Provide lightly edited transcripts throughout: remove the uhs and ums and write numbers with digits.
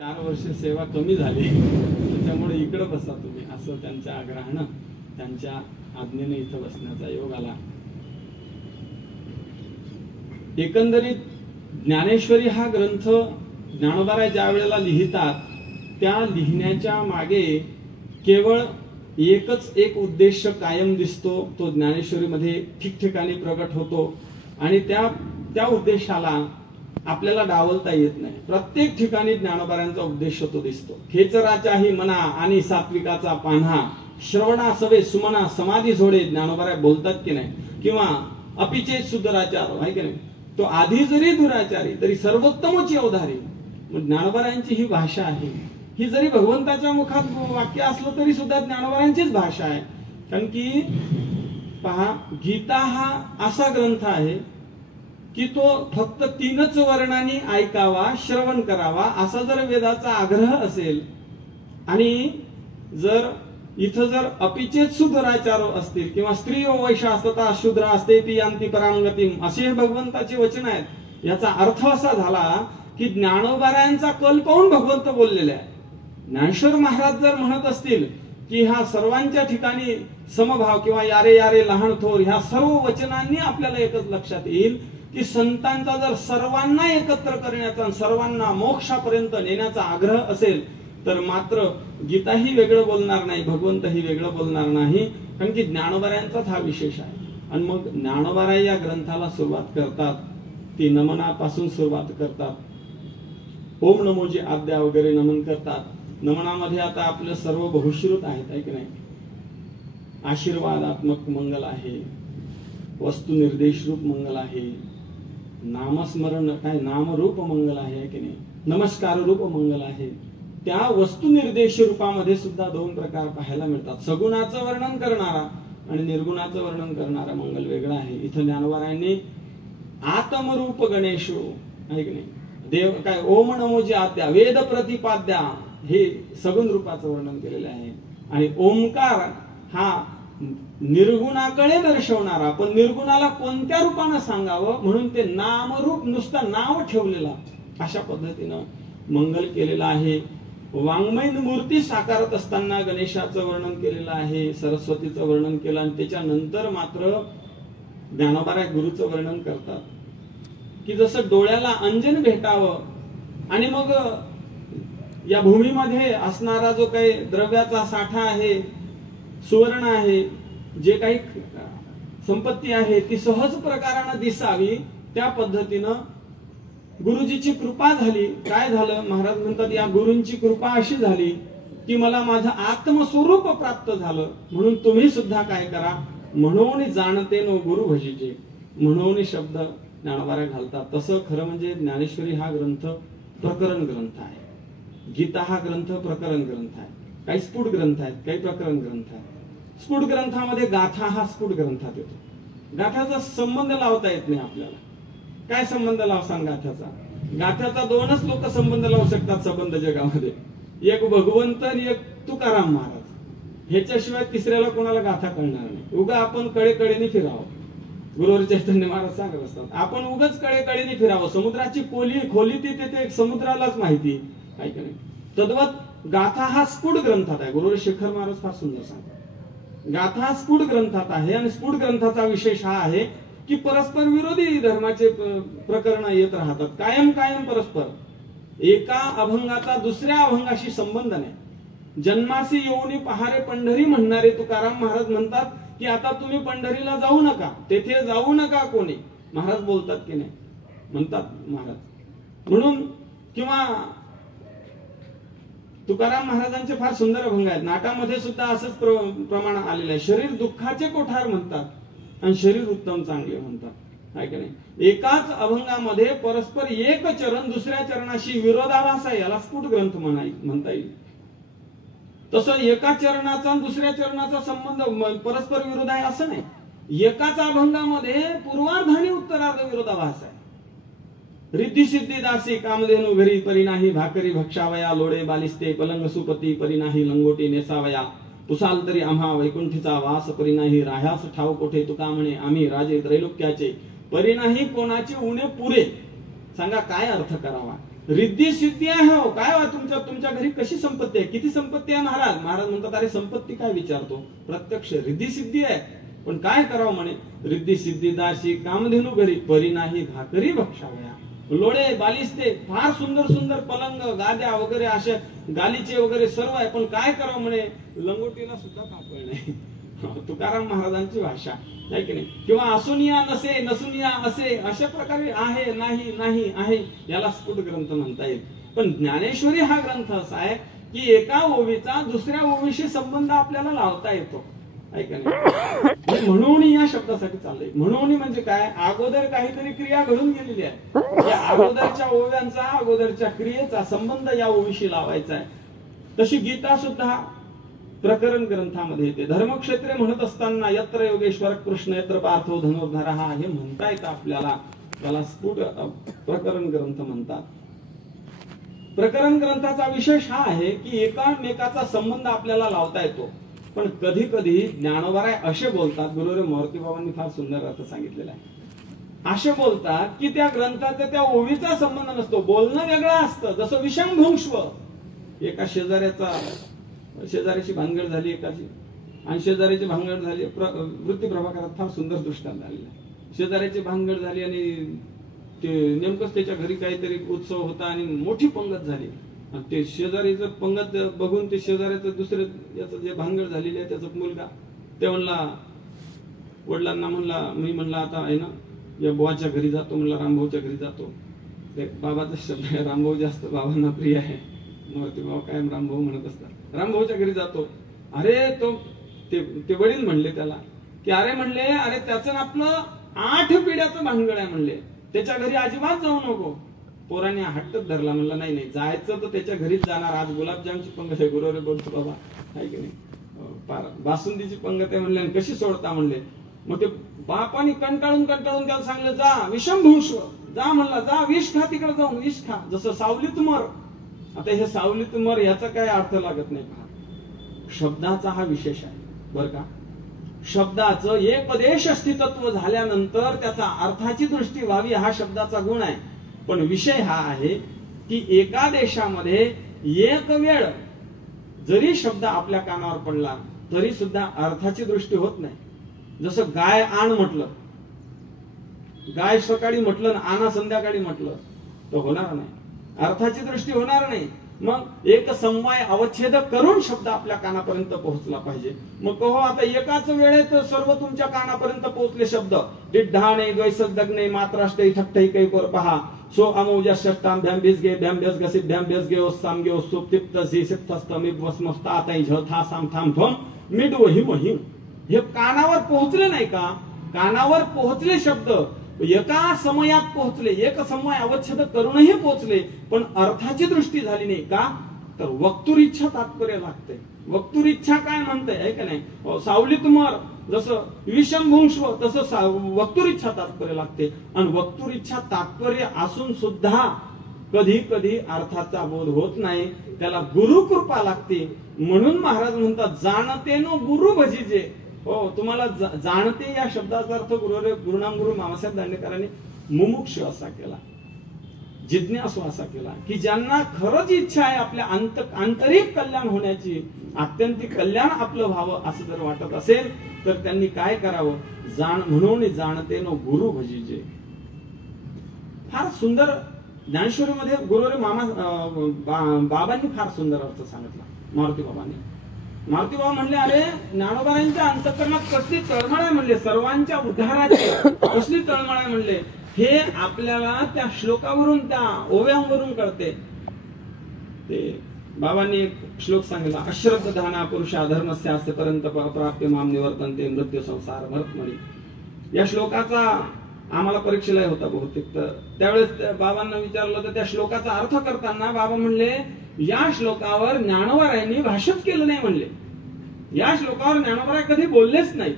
4 वर्ष सेवा कमी झाली त्याच्यामुळे इकडे बसा तुम्ही असं त्यांच्या आग्रहानं त्यांच्या आज्ञेने इथं बसण्याचा योग आला। एकंदरीत ज्ञानेश्वरी हा ग्रंथ ज्ञानोबा ज्या वेळेला लिहितात त्या लिहिण्याच्या मागे केवळ एकच एक उद्देश कायम दिसतो, तो ज्ञानेश्वरीमध्ये ठिकठिकाणी प्रगट होतो आणि त्या उद्देशाला आपल्याला डावलता येत नाही। प्रत्येक ठिकाणी ज्ञानोबारांचा उद्देश तो दिसतो। खेचराच्याही मना आणि सात्विकाचा पान्हा, श्रवणा सवे सुमना समाधी जोडे ज्ञानोबा बोलतात की नाही, किंवा अपिचेत सुदराचार आहे की नाही, तो आधी जरी दुराचारी तरी सर्वोत्तमची अवधारी। ज्ञानोबारांची ही भाषा आहे, ही जरी भगवंताच्या मुखात वाक्य असलं तरी सुद्धा ज्ञानोबारांचीच भाषा आहे। कारण की पहा, गीता हा असा ग्रंथ आहे की तो फक्त 3च वर्णांनी ऐकावा, श्रवण करावा असा जर वेदाचा आग्रह असेल आणि जर इथं जर अपिचेत सुदराचार असतील किंवा स्त्री वैश्य असता शूद्र असते ती यांती परांगतीम असे भगवंताचे वचन आहेत, याचा अर्थ असा झाला की ज्ञानोबारायांचा कल पाहून भगवंत बोललेले आहे। ज्ञानेश्वर महाराज जर म्हणत असतील की हा सर्वांच्या ठिकाणी समभाव किंवा यारे यारे लहान थोर ह्या सर्व वचनांनी आपल्याला एकच लक्षात येईल की संतांचा जर सर्वांना एकत्र करण्याचा, सर्वांना मोक्षापर्यंत नेण्याचा आग्रह असेल तर मात्र गीताही वेगळं बोलणार नाही, भगवंतही वेगळं बोलणार नाही, कारण की ज्ञानोबारायांचाच हा विशेष आहे। आणि मग ज्ञानोबाराय या ग्रंथाला सुरुवात करतात ती नमनापासून सुरुवात करतात। ओम नमोजी आद्या वगैरे नमन करतात। नमनामध्ये आता आपलं सर्व बहुश्रुत आहेत की नाही, आशीर्वादात्मक मंगल आहे, वस्तु निर्देश रूप मंगल आहे, नामस्मरण काय नामरूप मंगल आहे की नाही, नमस्कार रूप मंगल आहे। त्या वस्तु निर्देश रूपामध्ये सुद्धा 2 प्रकार पाहायला मिळतात, सगुणाचं वर्णन करणारा आणि निर्गुणाचं वर्णन करणारा मंगल वेगळा आहे। इथं ज्ञानोबारायांनी आत्मरूप गणेशो आहे की नाही, देव काय ओम नमोजी आद्या वेद प्रतिपाद्या हे सगुण रूपाचं वर्णन केलेलं आहे। आणि ओंकार हा निर्गुणाकडे दर्शवणारा, पण निर्गुणाला कोणत्या रूपाने सांगावं म्हणून ते नामरूप नुसतं नाव ठेवलेला अशा पद्धतीनं मंगल केलेलं आहे। वाङ्मय मूर्ती साकारत असताना गणेशाचं वर्णन केलेलं आहे, सरस्वतीचं वर्णन केलं आणि त्याच्यानंतर मात्र ज्ञानोबाराय गुरुचं वर्णन करतात की जसं डोळ्याला अंजन भेटावं आणि मग या भूमीमध्ये असणारा जो काही द्रव्याचा साठा आहे, सुवर्ण आहे, जे काही संपत्ती आहे ती सहज प्रकाराने दिसावी त्या पद्धतीनं गुरुजीची कृपा झाली। काय झालं, महाराज म्हणतात या गुरूंची कृपा अशी झाली की मला माझं आत्मस्वरूप प्राप्त झालं, म्हणून तुम्ही सुद्धा काय करा, म्हणून जाणते नो गुरु भजीचे, म्हणून शब्द ज्ञानोबाराय घालतात। तसं खरं म्हणजे ज्ञानेश्वरी हा ग्रंथ प्रकरण ग्रंथ आहे, गीता हा ग्रंथ प्रकरण ग्रंथ आहे, काही स्फुट ग्रंथ आहेत, काही प्रकरण ग्रंथ आहेत। स्फुट ग्रंथामध्ये गाथा हा स्फुट ग्रंथात येतो, गाथ्याचा संबंध लावता येत नाही आपल्याला। काय संबंध लावसान गाथ्याचा? गाथ्याचा 2च लोक संबंध लावू शकतात संबंध जगामध्ये, एक भगवंत आणि एक तुकाराम महाराज, ह्याच्याशिवाय तिसऱ्याला कोणाला गाथा कळणार नाही। उगा आपण कडेकडेने फिरावं, गुरुवर चैतन्य महाराज सांगत असतात, आपण उगाच कडेकडेने फिरावं, समुद्राची खोली ती समुद्रालाच माहिती काय की नाही। तद्वत गाथा हा स्फुट ग्रंथात आहे, गुरुवर शेखर महाराज फार सुंदर सांगतात, गाथा स्फुट ग्रंथात आहे। आणि स्फुट ग्रंथाचा विशेष हा आहे की परस्पर विरोधी धर्माचे प्रकरण येत राहतात, कायम परस्पर, एका अभंगाचा दुसऱ्या अभंगाशी संबंध नाही। जन्मासी येऊनी पहारे पंढरी म्हणणारे तुकाराम महाराज म्हणतात की आता तुम्ही पंढरीला जाऊ नका, तेथे जाऊ नका कोणी, महाराज बोलतात की नाही, म्हणतात महाराज म्हणून। किंवा तुकाराम महाराजांचे फार सुंदर अभंग आहेत, नाटामध्ये सुद्धा असंच प्रमाण आलेलं आहे। शरीर दुःखाचे कोठार म्हणतात आणि शरीर उत्तम चांगले म्हणतात आहे की नाही। एकाच अभंगामध्ये परस्पर एक चरण दुसऱ्या चरणाशी विरोधाभास आहे, याला स्फुट ग्रंथ म्हणता येईल। तसं एका चरणाचा दुसऱ्या चरणाचा संबंध परस्पर विरोध आहे असं नाही, एकाच अभंगामध्ये पूर्वार्ध आणि उत्तरार्ध विरोधाभास आहे। रिद्धी सिद्धी दासी कामधेनु घरी परी नाही, भाकरी भक्षावया लोडे बालिस्ते पलंग सुपती परी नाही, लंगोटी नेसावया पुसाल तरी आम्हा वैकुंठीचा वास परी नाही, राह्यास ठाव कोठे तुका म्हणे आम्ही राजे त्रैलोक्याचे परी नाही, कोणाचे उणे पुरे। सांगा काय अर्थ करावा, रिद्धी सिद्धी आहे हो, काय तुमच्या घरी कशी संपत्ती आहे, किती संपत्ती आहे महाराज? महाराज म्हणतात अरे संपत्ती काय विचारतो, प्रत्यक्ष रिद्धी सिद्धी आहे, पण काय करावं म्हणे? रिद्धी सिद्धी दासी कामधेनू घरी, परी नाही भाकरी भक्षावया. लोळे बालिस्ते फार सुंदर सुंदर पलंग गाद्या वगैरे अशा गालीचे वगैरे सर्व आहे, पण काय करावं म्हणे? लंगोटीला सुद्धा कापड नाही. तुकाराम महाराजांची भाषा आहे की नाही? किंवा असुनिया नसे नसुनिया असे, अशा प्रकारे आहे नाही नाही आहे, याला स्फुट ग्रंथ म्हणता येईल. पण ज्ञानेश्वरी हा ग्रंथ असा आहे की एका ओवीचा दुसऱ्या ओवीशी संबंध आपल्याला लावता येतो, आहे का नाही? म्हणून या शब्दासाठी चाललंय. म्हणून म्हणजे काय? अगोदर काहीतरी क्रिया घडून गेलेली आहे, या अगोदरच्या ओव्यांचा अगोदरच्या क्रियेचा संबंध या ओवीशी लावायचा आहे. तशी गीता सुद्धा प्रकरण ग्रंथामध्ये येते. धर्मक्षेत्रे म्हणत असताना यत्र योगेश्वर कृष्ण यत्र पार्थो धनुर्धर हे म्हणता येतं आपल्याला, त्याला स्फुट प्रकरण ग्रंथ म्हणतात. प्रकरण ग्रंथाचा विशेष हा आहे की एकामेकाचा संबंध आपल्याला लावता येतो. पण कधी कधी ज्ञानोबाराय असे बोलतात, गुरुदेव मारुती बाबांनी फार सुंदर अर्थ सांगितलेला आहे, असे बोलतात की त्या ग्रंथाचा त्या ओवीचा संबंध नसतो, बोलणं वेगळं असतं. जसं विषमभुंक्ष्व, एका शेजाऱ्याची भानगड झाली एकाची, आणि शेजाऱ्याची भानगड झाली. वृत्ती प्रभाकरात फार सुंदर दृष्टांत आलेला आहे. शेजाऱ्याची भानगड झाली आणि ते नेमकंच त्याच्या घरी काहीतरी उत्सव होता आणि मोठी पंगत झाली. ते शेजारीचं पंगत बघून ते शेजाऱ्याचं दुसरे याचं जे भानगड झालेली आहे त्याचा मुलगा ते म्हणला, वडिलांना म्हणला, मी म्हणला आता आहे ना या बुवाच्या घरी जातो, म्हणला रामभाऊच्या घरी जातो. ते बाबाचा शब्द आहे, रामभाऊ जास्त बाबांना प्रिय आहे, मारुती बाबा काय रामभाऊ म्हणत असतात. रामभाऊच्या घरी जातो. अरे ते वडील म्हणले त्याला की अरे म्हणले, अरे त्याचं आपलं 8 पिढ्याचं भानगड आहे म्हणले, त्याच्या घरी अजिबात जाऊ नको. पोराने हट्टच धरला, म्हणला नाही नाही जायचं तर त्याच्या घरीच जाणार. आज गुलाबजामची पंगत आहे, गुरुवारी बोलतो बाबा आहे की नाही, बासुंदीची पंगत आहे म्हणले, कशी सोडता म्हणले. मग ते बापाने कंटाळून त्याला सांगलं जा विषमभुंक्ष्व, जा म्हणला, जा विष खा, तिकडे जाऊन विष खा, जसं सावलीत मर. आता हे सावलीत मर याचा काय अर्थ लागत नाही पहा. शब्दाचा हा विशेष आहे बर का. शब्दाचं एकदेश अस्तित्व झाल्यानंतर त्याचा अर्थाची दृष्टी व्हावी हा शब्दाचा गुण आहे. पण विषय हा आहे की एका देशामध्ये एक वेळ जरी शब्द आपल्या कानावर पडला तरी सुद्धा अर्थाची दृष्टी होत नाही. जसं गाय आण म्हटलं, गाय सकाळी म्हटलं आणा संध्याकाळी म्हटलं तर होणार नाही, अर्थाची दृष्टी होणार नाही. मग एक समवाय अवच्छेद करून शब्द आपल्या कानापर्यंत पोहोचला पाहिजे. मग कहो आता एकाच वेळेत सर्व तुमच्या कानापर्यंत पोहोचले शब्द, डिढ्ढा नाही, द्वैसदग नाही, मात्राष्टही ठकठही काही कर पहा, सो अमौजा षष्टाम भ्याम्भेस गे भ्याम्भेस गसित भ्याम्भेस गे ओस्साम गे ओस्सुप तिप्त झी सिप्तस्तमिब वस्मस्ता आताई झ था साम थाम थम मिडो हिम हिम. हे कानावर पोहोचले नाही का? कानावर पोहोचले शब्द एका समयात पोहोचले, एक समय अवच्छेद करूनही पोहोचले, पण अर्थाची दृष्टी झाली नाही का? तर वक्तुरिच्छा तात्पर्य लागते. वक्तुरिच्छा काय म्हणते आहे का नाही? सावलीत मर जसं विषमभुंक्ष्व तसं वक्तुरिच्छा तात्पर्य लागते. आणि वक्तुरिच्छा तात्पर्य असून सुद्धा कधी कधी अर्थाचा बोध होत नाही, त्याला गुरुकृपा लागते. म्हणून महाराज म्हणतात जाणते नो गुरु भजीजे. हो, तुम्हाला जाणते या शब्दाचा अर्थ गुरुनाम गुरु मामासाहेब दांडेकरांनी मुमुक्ष असा केला, जिज्ञासू असा केला की ज्यांना खरंच इच्छा आहे आपल्या आंतरिक कल्याण होण्याची, आत्यंतिक कल्याण आपलं व्हावं असं जर वाटत असेल तर त्यांनी काय करावं? म्हणून जाणते नो गुरु भजीजे. फार सुंदर ज्ञानेश्वरीमध्ये गुरुदेव बाबांनी फार सुंदर अर्थ सांगितला. मारुती बाबा म्हणले अरे ज्ञानोबारांच्या अंतःकरणात कसली तळमळ आहे म्हणले, सर्वांच्या उद्धाराची कसली तळमळ आहे म्हणले. हे आपल्याला त्या श्लोकावरून त्या ओव्यांवरून कळते. ते बाबांनी एक श्लोक सांगितला, अश्रद्धाना पुरुषा धर्मस्यास्य पर्यंत प्राप्य माम निवर्तन्ते मृत्यू संसार भरतमणी. या श्लोकाचा आम्हाला परीक्षेला होता बहुतेक, तर त्यावेळेस बाबांना विचारलं तर त्या श्लोकाचा अर्थ करताना बाबा म्हणले या श्लोकावर ज्ञानोबारायांनी भाष्यच केलं नाही म्हणले. या श्लोकावर ज्ञानोबाराय कधी बोललेच नाही.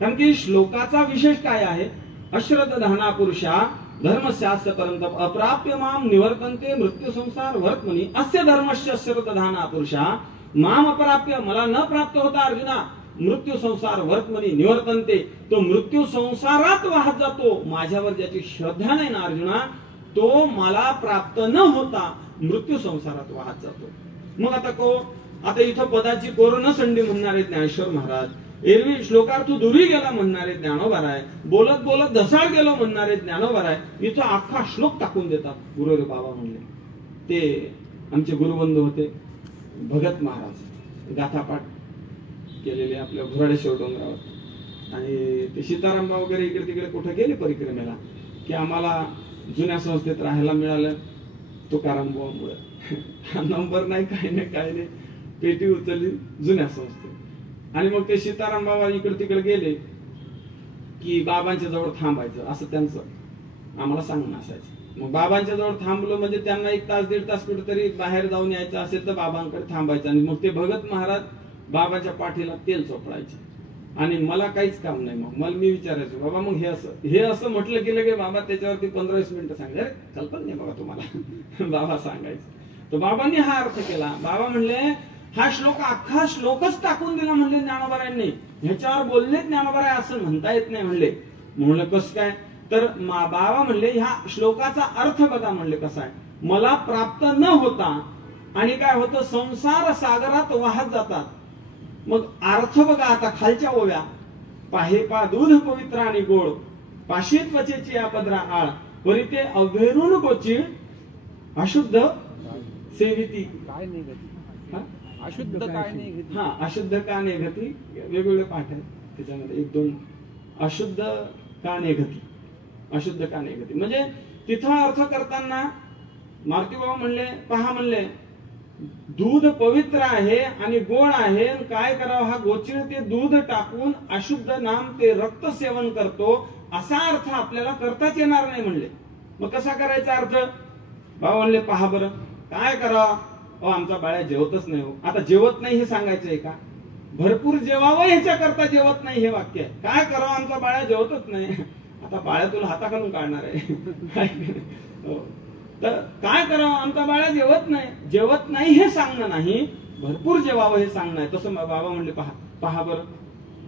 कारण की श्लोकाचा विशेष काय आहे? अश्रद्धाना पुरुषा धर्मशास्त्र पर्यंत अप्राप्य माम निवर्तन्ते मृत्यू संसार वर्तमनी. अस्य धर्मस्य अश्रद्धाना पुरुषा माम अप्राप्य, मला न प्राप्त होता अर्जुना, मृत्यू संसार वर्तमनी निवर्तन्ते, तो मृत्यू संसारात वाहत जातो. माझ्यावर ज्याची श्रद्धा नाही ना अर्जुना तो मला प्राप्त न होता मृत्यू संसारात वाहत जातो. मग आता इथं पदाची कोर न संडी म्हणणारे ज्ञानेश्वर महाराज, एरवी श्लोकार्थ दुरी गेला म्हणणारे ज्ञानोबाराय, बोलत बोलत धसाळ गेलो म्हणणारे ज्ञानोबाराय, इथं अख्खा श्लोक टाकून देतात गुरुदेव बाबा म्हणले. ते आमचे गुरुबंधू होते भगत महाराज, गाथापाठ केलेले आपल्या घोराडेश्वर डोंगरावर, आणि ते सीतारामबा वगैरे इकडे तिकडे कुठे गेले परिक्रमेला की आम्हाला जुन्या संस्थेत राहायला मिळालं तुकाराम बुवामुळे. नंबर नाही, काही नाही, पेटी उचलली जुन्या संस्थेत. आणि मग ते सीताराम बाबा इकडे तिकडे गेले की बाबांच्या जवळ थांबायचं असं त्यांचं आम्हाला सांगणं असायचं. मग बाबांच्या जवळ थांबलो म्हणजे त्यांना 1 तास 1.5 तास कुठेतरी बाहेर जाऊन यायचं असेल तर बाबांकडे थांबायचं. आणि मग ते भगत महाराज बाबाच्या पाठीला तेल चोपडायचे आणि मला काहीच काम नाही. मग मला मी विचारायचो, बाबा मग हे असं म्हटलं की लगे बाबा त्याच्यावरती 15-20 मिनिटं सांगायचे. अरे कल्पना नाही बाबा तुम्हाला. बाबा सांगायचं. तर बाबांनी हा अर्थ केला. बाबा म्हणले हा श्लोक अख्खा श्लोकच टाकून दिला म्हणले ज्ञानोबारायांनी, ह्याच्यावर बोलले ज्ञानोबाराय असं म्हणता येत नाही म्हणले. म्हणलं कसं काय, तर बाबा म्हणले ह्या श्लोकाचा अर्थ बघा म्हणले कसा आहे, मला प्राप्त न होता आणि काय होतं संसार सागरात वाहत जातात. मग अर्थ बघा आता खालच्या ओव्या, पाहे पा दूध पवित्र आणि गोड, पाशी त्वचेची या पदरा आळ, वरी ते अभेरून गोची अशुद्ध सेविती. काय नाही गती, अशुद्ध काय नाही गती. हा, अशुद्ध का नाही गती, वेगवेगळे पाठ आहेत त्याच्यामध्ये 1-2. अशुद्ध का नाही गती, अशुद्ध का नाही गती म्हणजे तिथं अर्थ करताना मारुती बाबा म्हणले, पहा म्हणले दूध पवित्र आहे आणि गोड आहे, काय करावं हा गोचिड ते दूध टाकून अशुद्ध नाम ते रक्त सेवन करतो, असा अर्थ आपल्याला करताच येणार नाही म्हणले. मग कसा करायचा अर्थ, बाबा म्हणले पहा बरं काय करावं. आमचा बाळ्या जेवतच नाही. आता जेवत नाही हे सांगायचंय का, भरपूर जेवावं ह्याच्या करता जेवत नाही हे वाक्य आहे. काय करावं आमचा बाळ्या जेवतच नाही. आता बाळ्या तुला हाताखालून काढणार आहे. तर काय करावं आमचा बाळ्या जेवत नाही हे सांगणं नाही, भरपूर जेवावं हे सांगणं आहे. तसं बाबा म्हणले पहा बरं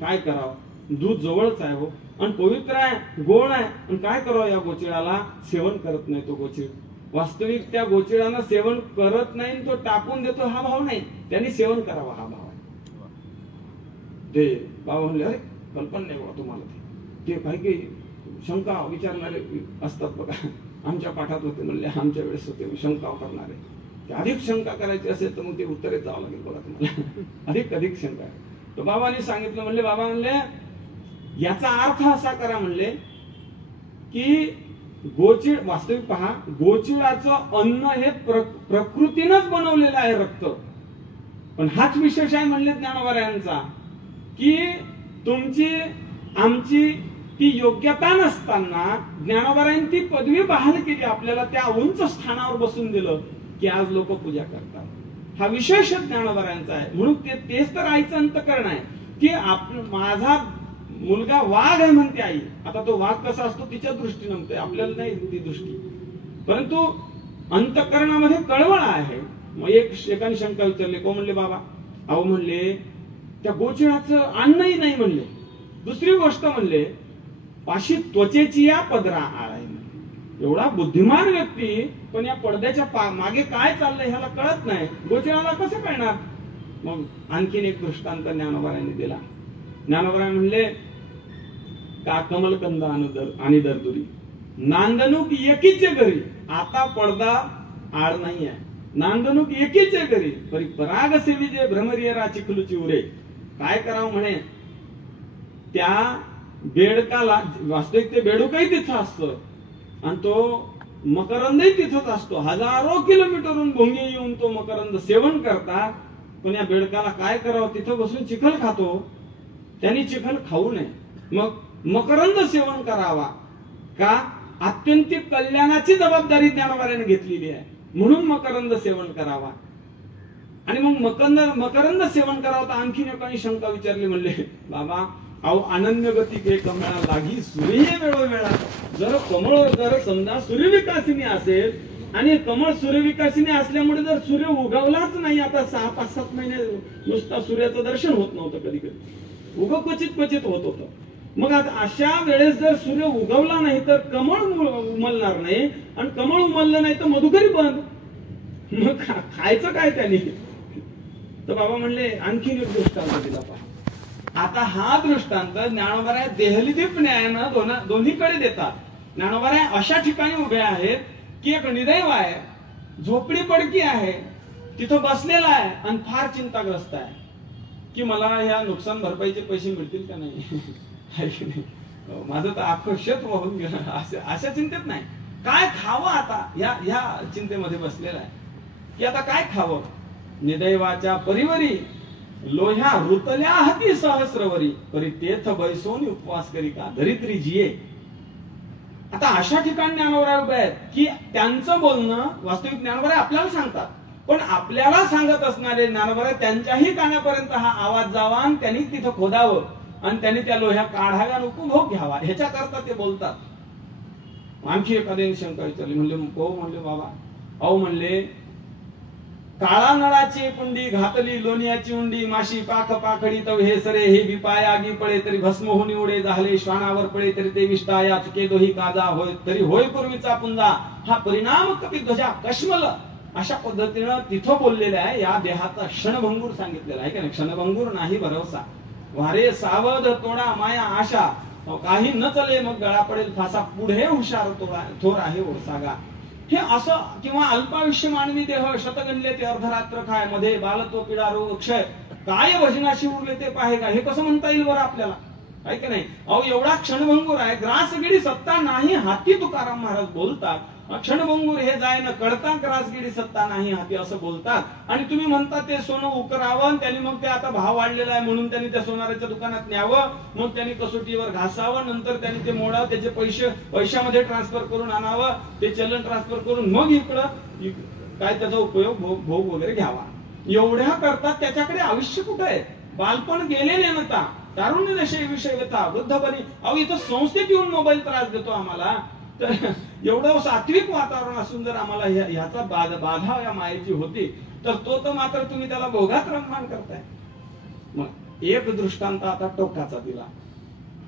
काय करावं, दूध जवळच आहे हो आणि पवित्र आहे, गोड आहे, आणि काय करावं या गोचिडाला सेवन करत नाही तो गोचिड. वास्तविक त्या गोचिडानं सेवन करत नाही, तो टाकून देतो हा भाव नाही, त्यांनी सेवन करावा हा भाव आहे. ते बाबा म्हणले अरे कल्पना नाही बाबा तुम्हाला, ते काही शंका विचारणारे असतात बघा, आमच्या पाठात होते म्हणले, आमच्या वेळेस होते शंका करणारे. ते अधिक शंका करायची असेल तर मग ते उत्तरेत जावं लागेल बघा तुम्हाला. अधिक शंका आहे. तर बाबांनी सांगितलं म्हणले, बाबा म्हणले याचा अर्थ असा करा म्हणले की गोचिड, वास्तविक पहा गोचिडाचं अन्न हे प्रकृतीनंच बनवलेलं आहे रक्त. पण हाच विशेष आहे म्हणले ज्ञानोबारायांचा की तुमची आमची ती योग्यता नसताना ज्ञानोबारायांनी ती पदवी बहाल केली, आपल्याला त्या उंच स्थानावर बसून दिलं की आज लोक पूजा करतात. हा विशेष ज्ञानोबारायांचा आहे. म्हणून तेच तर आईचं अंतकरण आहे की माझा मुलगा वाघ आहे म्हणते आई. आता तो वाघ कसा असतो तिच्या दृष्टीने म्हणते, आपल्याला नाही ती दृष्टी, परंतु अंतकरणामध्ये कळवळ आहे. मग एकाने शंका विचारली, को म्हणले बाबा, अहो म्हणले त्या गोचिडाचं अन्नही नाही म्हणले. दुसरी गोष्ट म्हणले पाशी त्वचेची या पदरा आळ आहे. एवढा बुद्धिमान व्यक्ती पण या पडद्याच्या मागे काय चाललंय ह्याला कळत नाही, गोचिडाला कसं कळणार. मग आणखीन एक दृष्टांत ज्ञानोबारायांनी दिला. ज्ञानोबाराय म्हणले का कमलकंद आणि दरदुरी नांदणूक एकीचे घरी, आता पडदा आळ नाही आहे, नांदणूक एकीचे घरी, परी पराग सेविजे भ्रमरियरा चिखलूची उरे. काय करावं म्हणे, त्या बेडकाला, वास्तविक ते बेडूकही तिथं असतं आणि तो मकरंदही तिथंच असतो, हजारो किलोमीटरहून भोंगे येऊन तो मकरंद सेवन करतात. पण या बेडकाला काय करावं, तिथं बसून चिखल खातो, त्यांनी चिखल खाऊ नये, मग मकरंद सेवन करावा का, आत्यंतिक कल्याणाची जबाबदारी ज्ञानोबारायांनी घेतलेली आहे, म्हणून मकरंद सेवन करावा. आणि मग मकरंद सेवन करावं. तर आणखीन एकाने शंका विचारली, म्हणले बाबा अहो अनन्य गती के कमळा लागी सूर्य वेळोवेळा. जर कमळ जर समजा सूर्यविकासिनी असेल आणि कमळ सूर्यविकासिनी असल्यामुळे जर सूर्य उगवलाच नाही, आता 6-5-7 महिने नुसता सूर्याचं दर्शन होत नव्हतं, कधी कधी क्वचित होत होतं. मग आता अशा वेळेस जर सूर्य उगवला नाही तर कमळ उमलणार नाही, आणि कमळ उमललं नाही तर मधुकरी बंद. मग खायचं काय त्यांनी? तर बाबा म्हणले आणखीन एक दृष्टांत दिला पहा. आता हा दृष्टांत ज्ञानोबाराय देहलीदीप न्यायानं दोन्हीकडे देतात. ज्ञानोबाराय अशा ठिकाणी उभे आहेत की एक निदैव आहे, झोपडी पडकी आहे, तिथं बसलेला आहे आणि फार चिंताग्रस्त आहे की मला ह्या नुकसान भरपाईचे पैसे मिळतील का नाही. माझं तर अख्खं शेत वाहून गेलं अशा चिंतेत नाही, काय खावं आता ह्या चिंतेमध्ये बसलेला आहे की आता काय खावं. निदैवाच्या परिवरी लोह्या ऋतल्या हाती सहस्रवरी, परी तेथ बैसोनी उपवास करी का धरित्री जिये. आता अशा ठिकाणी ज्ञानोबराय उभे आहेत की त्यांचं बोलणं वास्तविक ज्ञानोबराय आपल्याला सांगतात, पण आपल्याला सांगत असणारे ज्ञानोबराय त्यांच्याही कानापर्यंत हा आवाज जावा आणि त्यांनी तिथं खोदावं आणि त्यांनी त्या लोह्या काढाव्या, उपभोग घ्यावा, ह्याच्याकरता ते बोलतात. आणखी एखाद्याने शंका विचारली. म्हणले हो, म्हणले बाबा, अहो म्हणले काळा नळाची पुंडी घातली लोणियाची उंडी, माशी पाख पाखडी तव हे सरे हे विपाय आगी पळे तरी भस्म होणी उडे झाले श्वानावर पळे तरी ते विष्टा या चुके दोही काजा होय तरी होय पूर्वीचा पुंजा हा परिणाम कपी ध्वजा कश्मल. अशा पद्धतीनं तिथं बोललेलं आहे. या देहाचा क्षणभंगूर सांगितलेला आहे की नाही. क्षणभंगूर नाही भरवसा, वारे सावध तोडा माया आशा, काही न चले मग गळा पडेल फासा, पुढे हुशार थोर आहे ओसागा. हे असं किंवा अल्पायुष्य मानवी देह शतगणले ते अर्धरात्र खाय, मध्ये बालत्व पीडा रोग क्षय, काय भजनाशी उरले ते पाहे का. हे कसं म्हणता येईल बरं आपल्याला, आहे की नाही. अहो एवढा क्षणभंगूर आहे. ग्रासगिरी सत्ता नाही हाती तुकाराम महाराज बोलतात. क्षणभंगूर हे जाय न कळता ग्रासगिरी सत्ता नाही हाती असं बोलतात. आणि तुम्ही म्हणता ते सोनं उकरावं, त्यांनी मग ते आता भाव वाढलेला आहे म्हणून त्यांनी त्या सोनाराच्या दुकानात न्यावं, मग त्यांनी कसोटीवर घासावं, नंतर त्यांनी ते मोडावं, त्याचे पैशामध्ये ट्रान्सफर करून आणावं, ते चलन ट्रान्सफर करून मग इकडं काय त्याचा उपयोग भोग वगैरे घ्यावा. एवढ्या करतात. त्याच्याकडे आयुष्य कुठं आहे. बालपण गेलेले नव्हता, तारुण्य विषय होता, वृद्धपणी. अहो इथं संस्थेत येऊन मोबाईल त्रास देतो आम्हाला. तर एवढं सात्विक वातावरण असून जर आम्हाला ह्याचा बाधा या मायेची होती तर मात्र तुम्ही त्याला भोगात रममाण करताय. मग एक दृष्टांत आता टोकाचा दिला.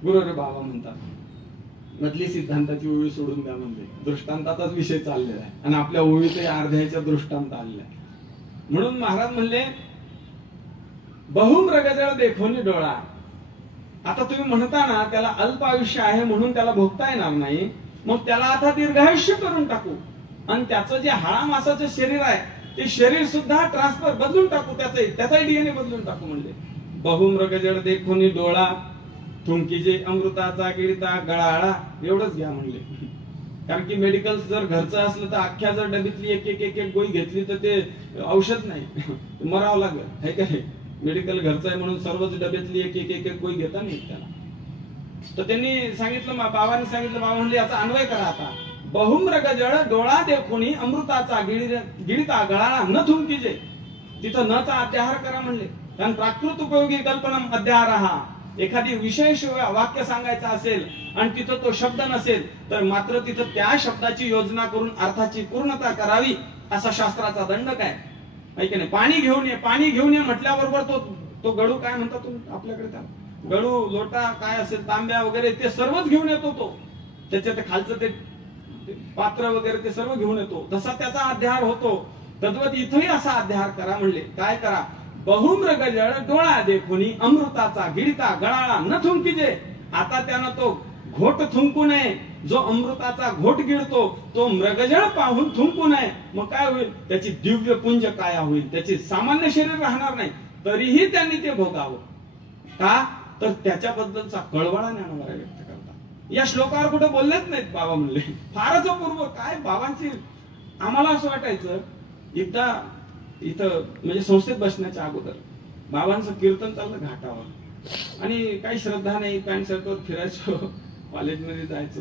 गुरुरे बाबा म्हणतात मधली सिद्धांताची ओळी सोडून द्या म्हणजे दृष्टांताचाच विषय चाललेला आहे आणि आपल्या ओळीत अर्ध्याच्या दृष्टांत आलेला आहे. म्हणून महाराज म्हणले बहुमृगजळ देखोनी डोळा. आता तुम्ही म्हणता ना त्याला अल्प आयुष्य आहे म्हणून त्याला भोगता येणार नाही, मग त्याला आता दीर्घायुष्य करून टाकू आणि त्याचं जे हाडा मासाचं शरीर आहे ते शरीर सुद्धा ट्रान्सफर बदलून टाकू, त्याचा डीएनए बदलून टाकू. म्हणजे बहुमृगजळ देखोनी डोळा, थुंकीचे अमृताचा गिळता गळाळा, एवढंच घ्या म्हणले. कारण की मेडिकल जर घरचं असलं तर अख्ख्या जर डबीतली एक एक एक एक गोळी घेतली तर ते औषध नाही, मरावं लागेल, है का नाही. मेडिकल घरचं आहे म्हणून सर्वच डब्यातली एक एक एक गोळी घेता नाही त्याला. तर त्यांनी सांगितलं, बाबांनी सांगितलं, बाबा म्हणले याचा अन्वय करा आता. बहुमृगजळ डोळा देखोनी अमृताचा गिळता गळाळा न थुंकीजे. तिथं नचा अध्याहार करा म्हणले. कारण प्राकृत उपयोगी कल्पना अध्याहार हा. एखादी विशेष वाक्य सांगायचं असेल आणि तिथं तो शब्द नसेल तर मात्र तिथं त्या शब्दाची योजना करून अर्थाची पूर्णता करावी असा शास्त्राचा दंड काय, ऐक नाही. पाणी घेऊन ये म्हटल्याबरोबर तो गडू काय म्हणतात तुम्ही आपल्याकडे त्याला, गडू लोटा काय असेल तांब्या वगैरे ते सर्वच घेऊन येतो तो. त्याच्या ते खालचं ते पात्र वगैरे ते सर्व घेऊन येतो. तसा त्याचा अध्याहार होतो. तद्वत इथंही असा अध्याहार करा म्हणले. काय करा. बहुमृगजळ डोळा देखोनी अमृताचा गिळता गळाळा न थुंकीजे. आता त्यानं तो घोट थुंकू नये. जो अमृताचा घोट गिळतो तो मृगजळ पाहून थुंकू नये. मग काय होईल, त्याची दिव्य पुंज काया होईल, त्याचे सामान्य शरीर राहणार नाही. तरीही त्यांनी ते भोगावं. का तर त्याच्याबद्दलचा कळवळा ज्ञानोबा व्यक्त करतात. या श्लोकावर कुठे बोललेच नाहीत बाबा म्हणले. फारच अपूर्व. काय बाबांची आम्हाला असं वाटायचं एकदा इथं म्हणजे संस्थेत बसण्याच्या अगोदर बाबांचं कीर्तन चाललं घाटावर आणि काही श्रद्धा नाही, पॅन्ट शर्टवर फिरायचो, कॉलेजमध्ये जायचो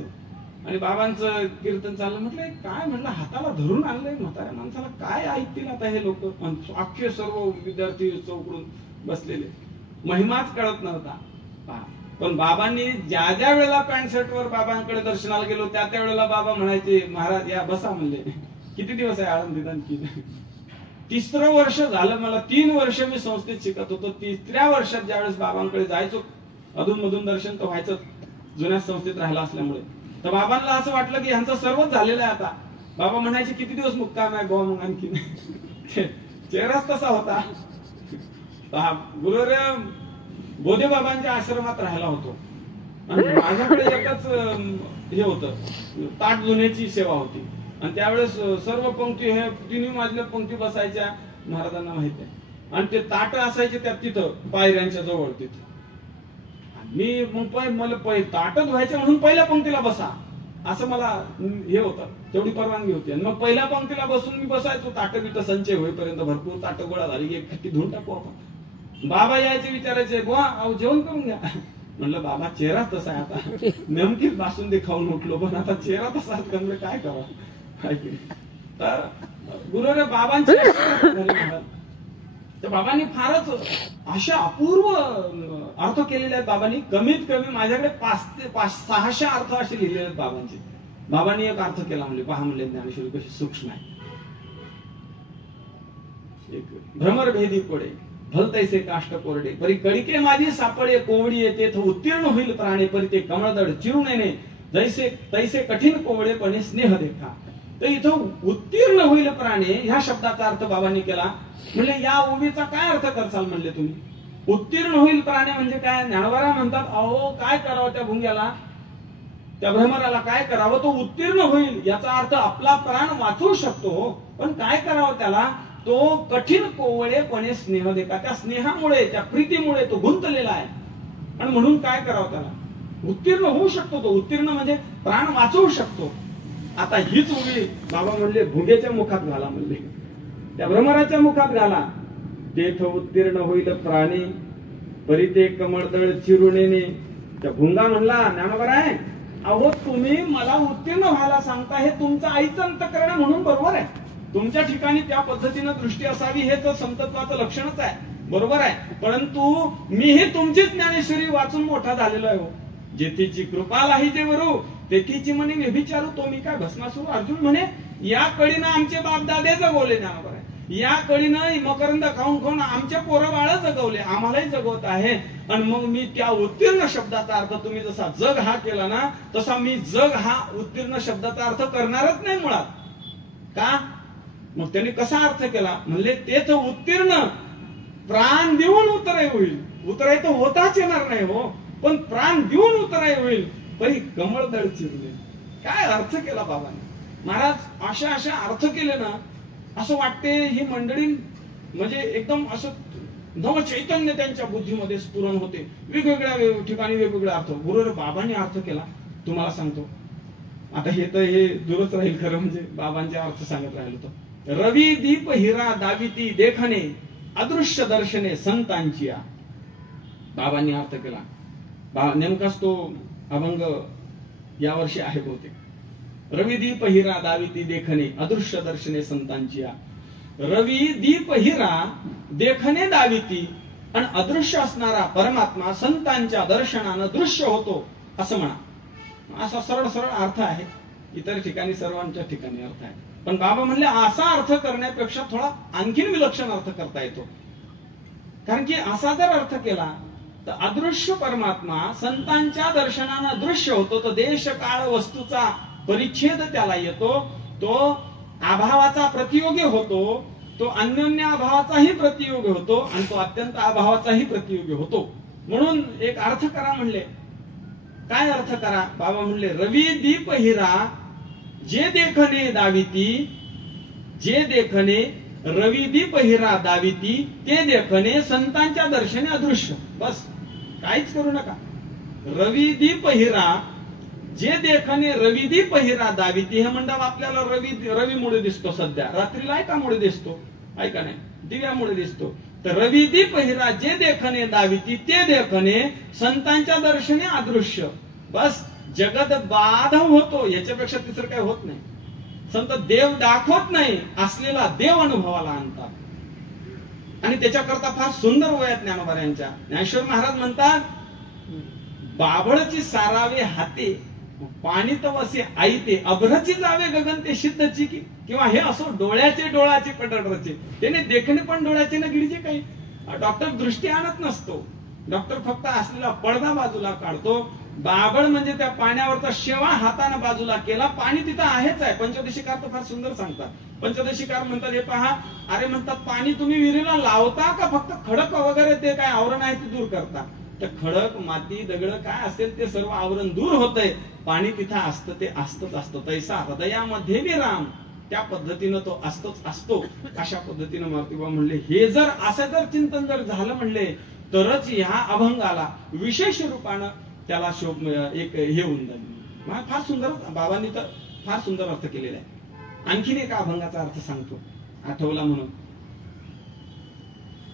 आणि बाबांचं कीर्तन चाललं. म्हटलं काय, म्हटलं हाताला धरून आणलंय म्हाताऱ्या माणसाला, काय ऐकतील आता हे लोक. अख्खे सर्व विद्यार्थी चौकडून बसलेले, महिमाच कळत नव्हता. पण बाबांनी ज्या ज्या वेळेला पॅन्ट शर्टवर बाबांकडे दर्शनाला गेलो त्या वेळेला बाबा म्हणायचे, महाराज या बसा म्हणले. किती दिवस आहे आळंदीत आणखी. 3रं वर्ष झालं मला. 3 वर्ष मी संस्थेत शिकत होतो. 3ऱ्या वर्षात ज्यावेळेस बाबांकडे जायचो अधून मधून दर्शन तर व्हायचं. जुन्या संस्थेत राहिला असल्यामुळे. तर बाबांना असं वाटलं की यांचं सर्वच झालेलं आहे आता. बाबा म्हणायचे किती दिवस मुक्काम आहे गोवा मग आणखी. चेहराच तसा होता. गुरुवर्य बोधे बाबांच्या आश्रमात राहिला होतो आणि माझ्याकडे एकच हे होतं, ताट धुण्याची सेवा होती. आणि त्यावेळेस सर्व पंक्ती हे 3 मजल्या पंक्ती बसायच्या, महाराजांना माहिती आहे. आणि ते ताट असायचे त्या तिथं पायऱ्यांच्या जवळ तिथे. मी मग मला ताट धुवायचे म्हणून पहिल्या पंक्तीला बसा असं मला हे होतं, तेवढी परवानगी होती. आणि मग पहिल्या पंक्तीला बसून मी बसायचो. ताट बिट संचय होईपर्यंत भरपूर ताट गोळा झाली, एक खट्टी धुवून टाकू आपण. बाबा यायचे विचारायचे, बुवा जेवण करून घ्या. म्हणलं बाबा चेहरा तसा आहे आता, नेमकीच बासुंदी खाऊन उठलो पण आता चेहरा तसा आहे, काय करावं. तर गुरुवर्य बाबांची तर बाबांनी फारच अशा अपूर्व अर्थ केलेले आहेत. बाबांनी कमीत कमी माझ्याकडे 500-600 अर्थ असे लिहिलेले आहेत बाबांचे. बाबांनी एक अर्थ केला म्हणले, पहा म्हणले ज्ञानेश्वरी कशी सूक्ष्म आहे. एक भ्रमरभेदी पडे भलतैसे काष्ट कोरडे, परी कडिके माझी सापडे कोवडी येते उत्तीर्ण होईल प्राणे, परी ते कमळदड चिरून येणे जैसे तैसे कठीण कोवडेपणे स्नेह देखा. तर इथं उत्तीर्ण होईल प्राणे ह्या शब्दाचा अर्थ बाबांनी केला. म्हणजे या ओवीचा काय अर्थ करसाल म्हणले तुम्ही. उत्तीर्ण होईल प्राणे म्हणजे काय. ज्ञानोबा म्हणतात, अहो काय करावं त्या भुंग्याला, त्या भ्रमराला काय करावं, तो उत्तीर्ण होईल. याचा अर्थ आपला प्राण वाचवू शकतो, पण काय करावं त्याला, तो कठीण कोवळेपणे स्नेह देखा. त्या स्नेहामुळे त्या प्रीतीमुळे तो गुंतलेला आहे आणि म्हणून काय करावं त्याला, उत्तीर्ण होऊ शकतो. तो उत्तीर्ण म्हणजे प्राण वाचवू शकतो. आता हीच उभी बाबा म्हणले भुंगेच्या मुखात घाला म्हणले, त्या भ्रमराच्या मुखात घाला. तेथ उत्तीर्ण होईल प्राणी, परी ते कमळदळ चिरून येणे. त्या भुंगा म्हणला, ज्ञानोबा आहे, अहो तुम्ही मला उत्तीर्ण व्हायला सांगता, हे तुमचं आईचं अंतःकरण म्हणून बरोबर आहे. तुमच्या ठिकाणी त्या पद्धतीनं दृष्टी असावी हे तर संतत्वाचं लक्षणच आहे, बरोबर आहे. परंतु मीही तुमचीच ज्ञानेश्वरी वाचून मोठा झालेलो आहे. जेथीची कृपा लाही जे वरू तेथीची म्हणे व्यभिचारू, तो मी काय भस्मासूर. अर्जुन म्हणे या कळीनं आमचे बापदादे जगवले, ज्ञानोबा आहे, या कळीनं मकरंद खाऊन खाऊन आमचे पोरं बाळ जगवले, आम्हालाही जगवत आहे. आणि मग मी त्या उत्तीर्ण शब्दाचा अर्थ तुम्ही जसा जग हा केला ना, तसा मी जग हा उत्तीर्ण शब्दाचा अर्थ करणारच नाही मुळात. का मग त्यांनी कसा अर्थ केला म्हणले, तेच उत्तीर्ण प्राण देऊन उतराय होईल. उतराय तर होताच येणार नाही हो, पण प्राण देऊन उतराय होईल. परी कमळदळ चिरले. काय अर्थ केला बाबांनी. महाराज अशा अशा अर्थ केले ना, असं वाटते ही मंडळी म्हणजे एकदम असं नव चैतन्य त्यांच्या बुद्धीमध्ये स्फुरण होते. वेगवेगळ्या ठिकाणी वेगवेगळा अर्थ गुरुवर बाबांनी अर्थ केला. तुम्हाला सांगतो आता हे तर हे दूरच राहील खरं, म्हणजे बाबांचे अर्थ सांगत राहिलो तो. रवी दीप हिरा दाविती देखणे अदृश्य दर्शने संतांची. बाबांनी अर्थ केला. नेमकाच तो अभंग यावर्षी आहे बहुतेक. रवी दीप हिरा दाविती देखणे अदृश्य दर्शने संतांची. रवी दीप हिरा देखणे दाविती, आणि अदृश्य असणारा परमात्मा संतांच्या दर्शनानं दृश्य होतो असं म्हणा. असा सरळ सरळ अर्थ आहे. इतर ठिकाणी सर्वांच्या ठिकाणी अर्थ आहे, पण बाबा म्हणले असा अर्थ करण्यापेक्षा थोडा आणखीन विलक्षण अर्थ करता येतो. कारण की असा जर अर्थ केला तर अदृश्य परमात्मा संतांच्या दर्शनानं दृश्य होतो. तो देश काळ वस्तूचा परिच्छेद त्याला येतो, तो अभावाचा प्रतियोगी होतो, तो अन्योन्य अभावाचाही प्रतियोगी होतो, आणि तो अत्यंत अभावाचाही प्रतियोगी होतो. म्हणून एक अर्थ करा म्हणले. काय अर्थ करा बाबा म्हणले, रवी दीप हिरा जे देखणे दाविती, जे देखणे रवी दीप हिरा दाविती, ते देखणे संतांच्या दर्शने अदृश्य. बस काहीच करू नका. रवी दीप हिरा जे देखणे रवी दीप हिरा दाविती. हे मंडप आपल्याला रवीमुळे दिसतो, सध्या रात्रीला ऐकामुळे दिसतो, ऐका नाही दिव्यामुळे दिसतो. तर रवी दीप हिरा जे देखणे दाविती, ते देखणे संतांच्या दर्शने अदृश्य. बस जगत बाधव होतो, याच्यापेक्षा तिसरं काही होत नाही. संत देव दाखवत नाही, असलेला देव अनुभवाला आणतात. आणि त्याच्याकरता फार सुंदर वय आहेत ज्ञानोबा यांच्या. ज्ञानेश्वर महाराज म्हणतात, बाभळची सारावे हाते पाणी तवसे आईते, अभ्रची जावे गगन ते सिद्धची की. किंवा हे असो डोळ्याचे डोळाचे पटडरचे, त्याने देखणे पण डोळ्याचे ना गिरीचे. काही डॉक्टर दृष्टी आणत नसतो, डॉक्टर फक्त असलेला पडदा बाजूला काढतो बाबळ म्हणजे त्या पाण्यावरचा शेवा हाताने बाजूला केला, पाणी तिथं आहेच आहे. पंचदशीकार तर फार सुंदर सांगतात. पंचदशीकार म्हणतात, हे पहा, अरे म्हणतात पाणी तुम्ही विहिरीला लावता का फक्त खडक वगैरे ते काय आवरण आहे ते दूर करता? तर खडक माती दगड काय असेल ते सर्व आवरण दूर होतंय, पाणी तिथं असतं ते असतच असतं. तैसा हृदयामध्ये बी राम, त्या पद्धतीनं तो असतोच असतो. अशा पद्धतीनं मारुतीबा म्हणले, हे जर असं जर चिंतन जर झालं म्हणले तरच ह्या अभंगाला विशेष रूपानं त्याला शोभ एक हे होऊन जाईल. फार सुंदर बाबांनी तर फार सुंदर अर्थ केलेला आहे. आणखीन एका अभंगाचा अर्थ सांगतो, आठवला म्हणून.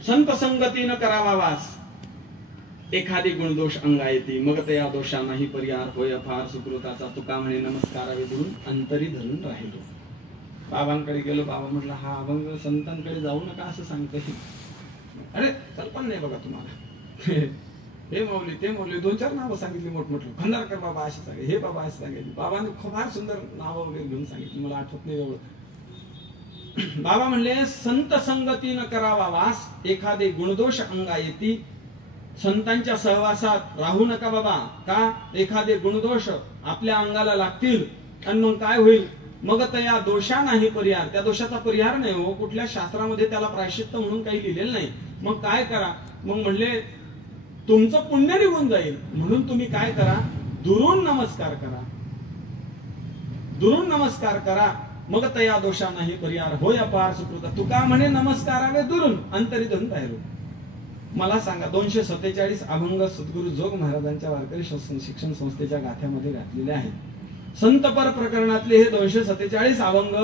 संत संगतीनं करावा वास, एखादी गुणदोष अंगा येते, मग त्या दोषा नाही परिहार होय फार सुकृताचा. तुका म्हणे नमस्कारावे धरून अंतरी धरून राहिलो. बाबांकडे गेलो, बाबा म्हटलं हा अभंग संतांकडे जाऊ नका असं सांगतोय. अरे कल्पना नाही बघा तुम्हाला. हे मौली ते मौली 2-4 नावं सांगितली मोठमोठे. खंडारकर बाबा अशी सांगितली, हे बाबा अशी सांगितली. बाबांनी फार सुंदर नावं वगैरे घेऊन सांगितली, मला आठवत नाही एवढं. बाबा म्हणले, संत संगतीनं करावा वास, एखादे गुणदोष अंगा येती. संतांच्या सहवासात राहू नका बाबा. का? एखादे गुणदोष आपल्या अंगाला लागतील आणि मग काय होईल? मग त्या दोषा नाही परिहार, त्या दोषाचा परिहार नाही हो. कुठल्या शास्त्रामध्ये त्याला प्रायश्चित्त म्हणून काही लिहिलेलं नाही. मग काय करा? मग म्हणले, तुमचं पुण्य निघून जाईल म्हणून तुम्ही काय करा? दुरून नमस्कार करा, दुरून नमस्कार करा. मग तया दोषा नाही परिहार होय अपार सुकृता. तुका म्हणे नमस्कारावे दुरून अंतरी धरून राहिलो. मला सांगा, 247 अभंग सद्गुरु जोग महाराजांच्या वारकरी शिक्षण संस्थेच्या गाथ्यामध्ये घातलेले आहेत. संतपर प्रकरणातले हे 247 अभंग,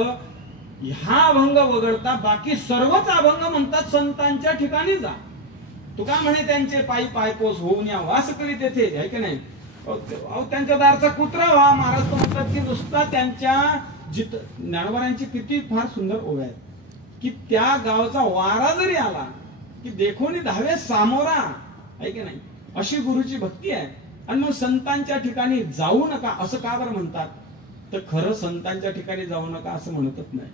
हा अभंग वगळता बाकी सर्वच अभंग म्हणतात संतांच्या ठिकाणी जा. तुका म्हणे त्यांचे पायी पायपोस होऊन या वास करीत येथे, आहे की नाही? त्यांच्या दारचा कुत्रा व्हा. महाराज म्हणतात की नुसता त्यांच्या ज्ञानवरांची किती फार सुंदर ओव्या आहेत की त्या गावचा वारा जरी आला की देखोनी धावे सामोरा, आहे की नाही? अशी गुरुची भक्ती आहे. आणि मग संतांच्या ठिकाणी जाऊ नका असं का बरं म्हणतात? तर खरं संतांच्या ठिकाणी जाऊ नका असं म्हणतच नाही.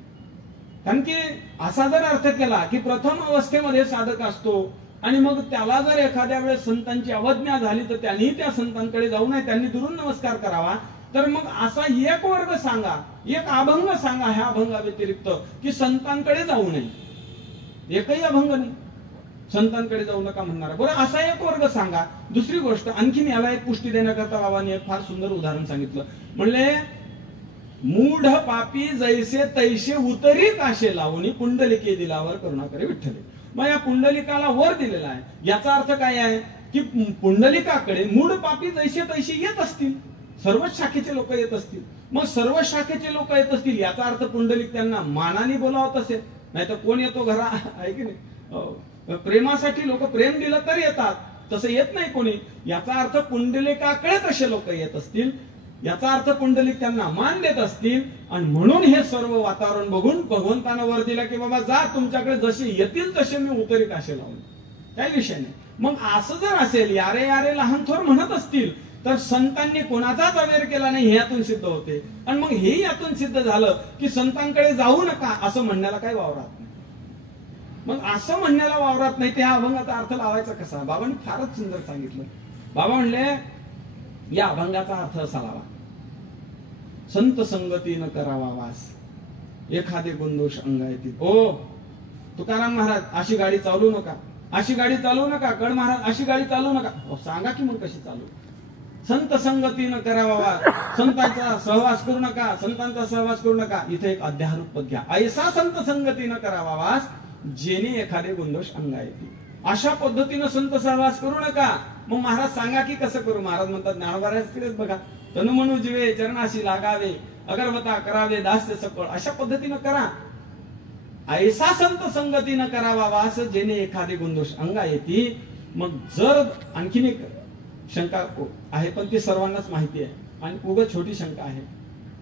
कारण की असा जर अर्थ केला की प्रथम अवस्थेमध्ये साधक असतो आणि मग त्याला जर एखाद्या वेळेस संतांची अवज्ञा झाली तर त्यांनी त्या संतांकडे जाऊ नये, त्यांनी दुरून नमस्कार करावा. तर मग असा एक वर्ग सांगा, एक अभंग सांगा ह्या अभंगा व्यतिरिक्त की संतांकडे जाऊ नये. एकही अभंग नाही संतांकडे जाऊ नका म्हणणार. बरं, असा एक वर्ग सांगा. दुसरी गोष्ट, आणखीन याला एक पुष्टी देण्याकरता बाबांनी एक फार सुंदर उदाहरण सांगितलं. म्हणले, मूढ पापी जैसे तैसे उतरी काशे लावून पुंडलिके दिलावर करुणा करे विठ्ठले. मग या पुंडलिकाला वर दिलेला आहे. याचा अर्थ काय आहे की पुंडलिकाकडे मूढ पापी जैसे तैसे येत असतील, सर्वच शाखेचे लोक येत असतील. मग सर्व शाखेचे लोक येत असतील याचा अर्थ पुंडलिक त्यांना मानाने बोलावत असेल. नाही तर कोण येतो घरा, आहे की नाही? प्रेमासाठी लोक प्रेम दिलं तर येतात, तसं येत नाही कोणी. याचा अर्थ पुंडलिकाकडे तसे लोक येत असतील, याचा अर्थ पुंडलिक त्यांना मान देत असतील. आणि म्हणून हे सर्व वातावरण बघून भगवंतानं वर दिला की बाबा जा, तुमच्याकडे जसे येतील तसे मी उतरी काशे लावून, काही विषय नाही. मग असं जर असेल, यारे यारे लहान थोर म्हणत असतील तर संतांनी कोणाचाच अवेअर केला नाही हे यातून सिद्ध होते. आणि मग हे यातून सिद्ध झालं की संतांकडे जाऊ नका असं म्हणण्याला काही वावरात नाही. मग असं म्हणण्याला वावरात नाही, त्या अभंगाचा अर्थ लावायचा कसा? बाबांनी फारच सुंदर सांगितलं. बाबा म्हणले, या अभंगाचा अर्थ असा लावा, संत संगतीनं करावा वास, एखादे गुणदोष अंगा येतील. ओ तुकाराम महाराज, अशी गाडी चालू नका, अशी गाडी चालू नका. कड महाराज, अशी गाडी चालू नका. सांगा की मग कशी चालू? संत संगतीनं करावा वास, संतांचा सहवास करू नका, संतांचा सहवास करू नका. इथे एक अध्यारोप पद घ्या, ऐसा संत संगतीनं करावा वास जेणे एखादे गुणदोष अंगा येतील. अशा पद्धतीनं संत सहवास करू नका. मग महाराज सांगा की कसं करू? महाराज म्हणतात, ज्ञानोबाराजकडेच बघा, तनु मनु जीवे चरणाशी लागावे, अगरबता करावे दास्य सकळ, अशा पद्धतीनं करा. ऐसा संत संगतीनं करावा वास जेणे एखादे गुणदोष अंगा येतील. मग जर आणखीन एक शंका आहे, पण ती सर्वांनाच माहिती आहे आणि उगाच छोटी शंका आहे.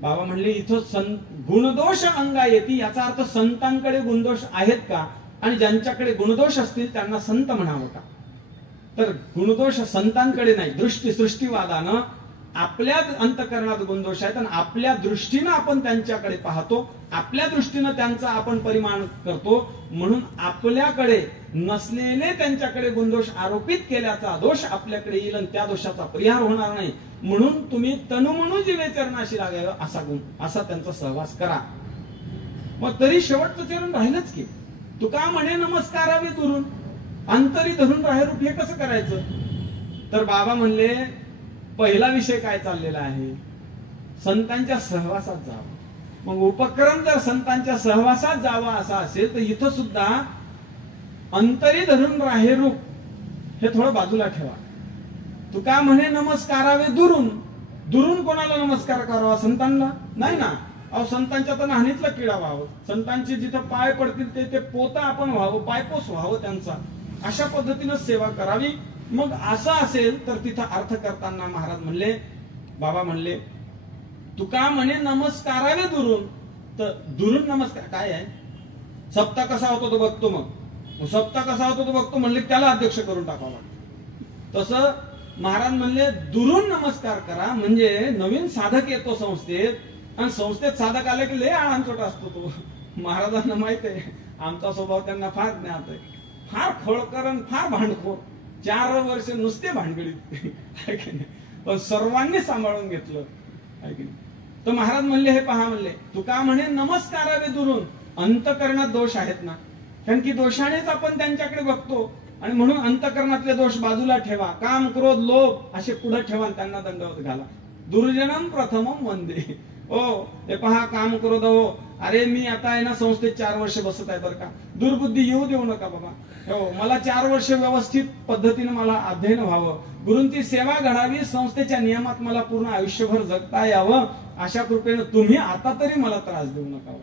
बाबा म्हणले, इथं गुणदोष अंगा येती याचा अर्थ संतांकडे गुणदोष आहेत का? आणि ज्यांच्याकडे गुणदोष असतील त्यांना संत म्हणावं का? तर गुणदोष संतांकडे नाही. सृष्टीवादानं आपल्या अंतःकरणात गुणदोष आहेत आणि आपल्या दृष्टीनं आपण त्यांच्याकडे पाहतो, आपल्या दृष्टीनं त्यांचा आपण परिमाण करतो, म्हणून आपल्याकडे नसलेले त्यांच्याकडे गुणदोष आरोपित केल्याचा दोष आपल्याकडे येईल आणि त्या दोषाचा परिहार होणार नाही. म्हणून तुम्ही तनुमनु जीवे चरणाशी लागावं असा त्यांचा सहवास करा. मग तरी शेवटचं चरण राहिलंच की. तुका म्हणे नमस्कारावे दुरून, अंतरी धरून राहेरूप. हे कसं करायचं? तर बाबा म्हणले पहिला विषय काय चाललेला आहे, संतांच्या सहवासात जावं. मग उपक्रम जर संतांच्या सहवासात जावा असा असेल तर इथं सुद्धा अंतरी धरून राहेरूप हे थोडं बाजूला ठेवा. तुका म्हणे नमस्कारावे दुरून. दुरून कोणाला नमस्कार करावा? संतांना नाही ना. अहो संतांच्या तर नाहणीतला किडा व्हावं, संतांचे जिथं पाय पडतील ते पोता आपण व्हावं, पायपोस व्हावं त्यांचा, अशा पद्धतीनं सेवा करावी. मग असं असेल तर तिथं अर्थ करताना महाराज म्हणले, बाबा म्हणले तुका म्हणे नमस्कारावे दुरून. तर दुरून नमस्कार काय आहे? सप्ताह कसा होतो तो बघतो. मग सप्ताह कसा होतो तो बघतो म्हणले त्याला अध्यक्ष करून टाकावा. तसं महाराज म्हणले दुरून नमस्कार करा. म्हणजे नवीन साधक येतो संस्थेत आणि संस्थेत साधक आले की लय आळांचोट असतो तो. महाराजांना माहित आहे आमचा स्वभाव त्यांना फार ज्ञात आहे. फार खोळकर आणि फार भांडखोर. 4 वर्ष नुसते भांडगडीत. पण सर्वांनी सांभाळून घेतलं. तर महाराज म्हणले हे पहा म्हणले तुका म्हणे नमस्कारावे दुरून. अंतःकरणात दोष आहेत ना, कारण की दोषानेच आपण त्यांच्याकडे बघतो आणि म्हणून अंतःकरणातले दोष बाजूला ठेवा. काम क्रोध लोभ असे पुढे ठेवा आणि त्यांना दंडवत घाला. दुर्जनम प्रथमम वंदे. हो हे पहा काम क्रोध हो. अरे मी आता आहे ना संस्थेत 4 वर्ष बसत आहे बरं का. दुर्बुद्धी येऊ देऊ नका बाबा. हो मला 4 वर्ष व्यवस्थित पद्धतीने मला अध्ययन व्हावं, गुरूंची सेवा घडावी, संस्थेच्या नियमात मला पूर्ण आयुष्यभर जगता यावं, अशा कृपेनं तुम्ही आता तरी मला त्रास देऊ नका.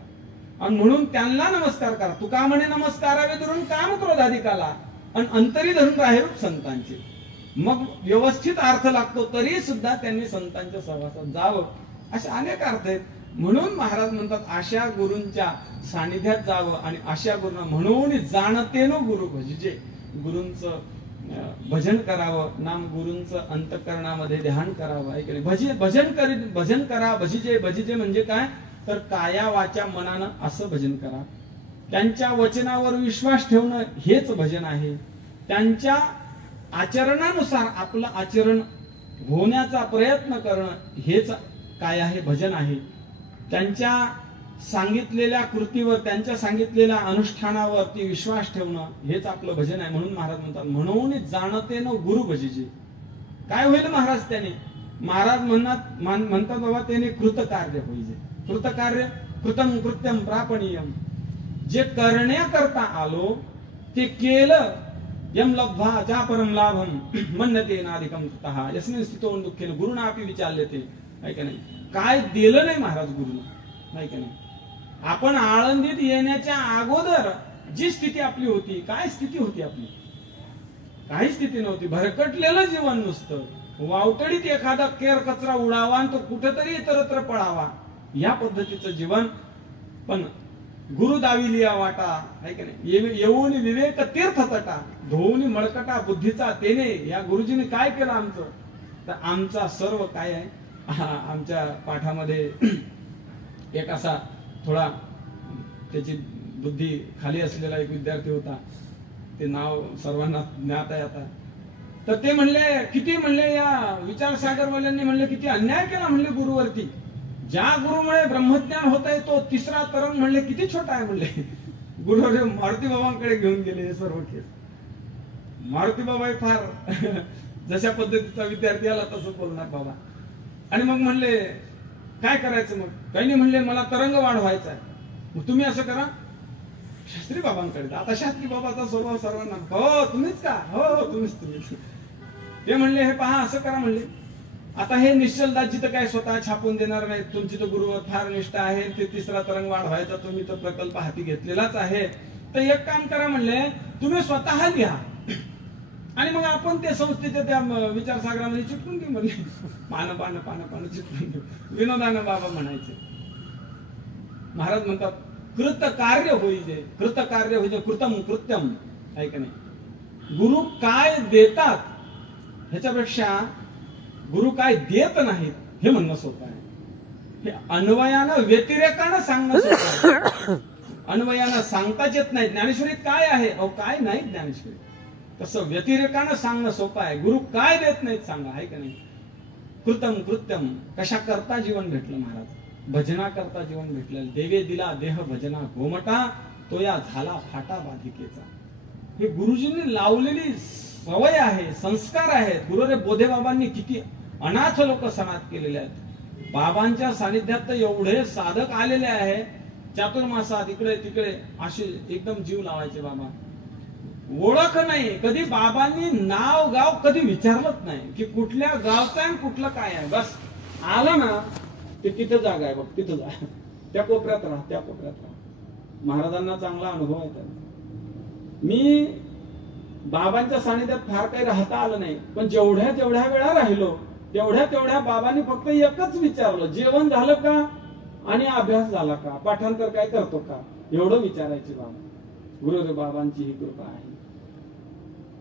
आणि म्हणून त्यांना नमस्कार करा. तुका म्हणे नमस्कारावे धरून काम क्रोधाधिकाला आणि अंतरी धरून राहेरूप संतांचे. मग व्यवस्थित अर्थ लागतो. तरी सुद्धा त्यांनी संतांच्या सहवासात जावं. असे अनेक अर्थ आहेत. म्हणून महाराज म्हणतात अशा गुरूंच्या सानिध्यात जावं आणि अशा गुरूंना म्हणून जाणतेनो गुरु भजिजे. गुरूंचं भजन करावं, नाम गुरूंचं अंतःकरणामध्ये ध्यान करावं. ऐकले भजन करा. भजिजे भजिजे म्हणजे काय? तर काया वाचा मनानं असं भजन करा. त्यांच्या वचनावर विश्वास ठेवणं हेच भजन आहे. त्यांच्या आचरणानुसार आपलं आचरण होण्याचा प्रयत्न करणं हेच काय आहे? भजन आहे. त्यांच्या सांगितलेल्या कृतीवर, त्यांच्या सांगितलेल्या अनुष्ठानावरती विश्वास ठेवणं हेच आपलं भजन आहे. म्हणून महाराज म्हणतात म्हणून जाणते न गुरु भजिजे. काय होईल महाराज त्याने? महाराज म्हणतात बाबा त्याने कृतकार्य होईल. कृतकार्य कृतम कृत्यम प्रापणीयम. जे करण्याकरता आलो ते केलं. यम लब्धा चा परम लाभम मन्यते नाधिकम ततः यस्मिन् स्थितो दुःखेन गुरुना अपि विचारलेते. आहे का नाही? काय दिलं नाही महाराज गुरुनं. नाही का नाही? आपण आळंदीत येण्याच्या अगोदर जी स्थिती आपली होती, काय स्थिती होती आपली? काही स्थिती नव्हती. भरकटलेलं जीवन नुसतं. वावटडीत एखादा केर कचरा उडावा आणि तो कुठेतरी इतरत्र पळावा, या पद्धतीचं जीवन. पण गुरु दाविलिया वाटा. आहे का नाही? येऊन विवेक तीर्थ तटा धोवून मळकटा बुद्धीचा तेने. या गुरुजीने काय केलं आमचं? तर आमचा सर्व काय आहे? आमच्या पाठामध्ये एक असा थोडा त्याची बुद्धी खाली असलेला एक विद्यार्थी होता. ते नाव सर्वांना ज्ञात आहे आता. तर ते म्हणले किती म्हणले या विचारसागरवाल्यांनी म्हणले किती अन्याय केला म्हणले गुरुवरती. ज्या गुरुमुळे ब्रह्मज्ञान होत आहे तो 3रा तरंग म्हणले किती छोटा आहे म्हणले. गुरु मारुती बाबांकडे घेऊन गेले हे सर्व केस. मारुती बाबा फार जशा पद्धतीचा विद्यार्थी आला तसं बोलणार बाबा. आणि मग म्हणले काय करायचं? मग काही नाही म्हणले मला तरंग वाढवायचा आहे. मग तुम्ही असं करा शास्त्री बाबांकडे. आता शास्त्री बाबाचा स्वभाव सर्वांना हो तुम्हीच का? हो तुम्हीच. ते म्हणले हे पहा असं करा म्हणले. आता हे निश्चलदासजी तर काय स्वतः छापून देणार नाही. तुमची तर गुरुवर फार निष्ठा आहे. ते 3रा तरंग वाढवायचा तुम्ही तर प्रकल्प हाती घेतलेलाच आहे. तर एक काम करा म्हणले तुम्ही स्वतः लिहा आणि मग आपण ते संस्थेच्या त्या विचारसागरामध्ये चिटकून घेऊ म्हणले. पानं पानं पानं पानं चिटकून घेऊ. विनोदानं बाबा म्हणायचे. महाराज म्हणतात कृतकार्य होईजे. कृतकार्य होईजे कृतम कृत्यम. आहे का नाही? गुरु काय देतात ह्याच्यापेक्षा गुरु काय देत नाहीत हे म्हणणं सोपं आहे. हे अन्वयानं व्यतिरेकानं सांगणं सोपं आहे. अन्वयानं सांगताच येत नाही. ज्ञानेश्वरीत काय आहे, अहो काय नाही ज्ञानेश्वरी. तसं व्यतिरेकानं सांगणं सोपं आहे. गुरु काय देत नाहीत सांगा, आहे का नाही. कृतम कृत्यम, कशा करता जीवन भेटलं महाराज, भजना करता जीवन भेटलं. देवे दिला देह भजना गोमटा, तो या झाला फाटा बाधिकेचा. हे गुरुजींनी लावलेली सवय आहे, संस्कार आहेत. गुरुरे बोधेबाबांनी किती अनाथ लोक सनात केलेले आहेत. बाबांच्या सानिध्यात तर एवढे साधक आलेले आहे, चातुर्मासात इकडे तिकडे असे एकदम जीव लावायचे. बाबा ओळख नाही, कधी बाबांनी नाव गाव कधी विचारलंच नाही की कुठल्या गावचं आहे कुठलं काय आहे. बस आलं ना ते तिथं जागा आहे बघ, तिथं जा, त्या कोपऱ्यात राहा, त्या कोपऱ्यात राहा. महाराजांना चांगला अनुभव आहे त्यांचा. मी बाबांच्या सानिध्यात फार काही राहता आलं नाही, पण जेवढ्या जेवढ्या वेळा राहिलो तेवढ्या तेवढ्या बाबांनी फक्त एकच विचारलं, जेवण झालं का आणि अभ्यास झाला का, पाठांतर काय करतो का, एवढं विचारायचे बाबा. गुरुदेव बाबांची ही कृपा आहे.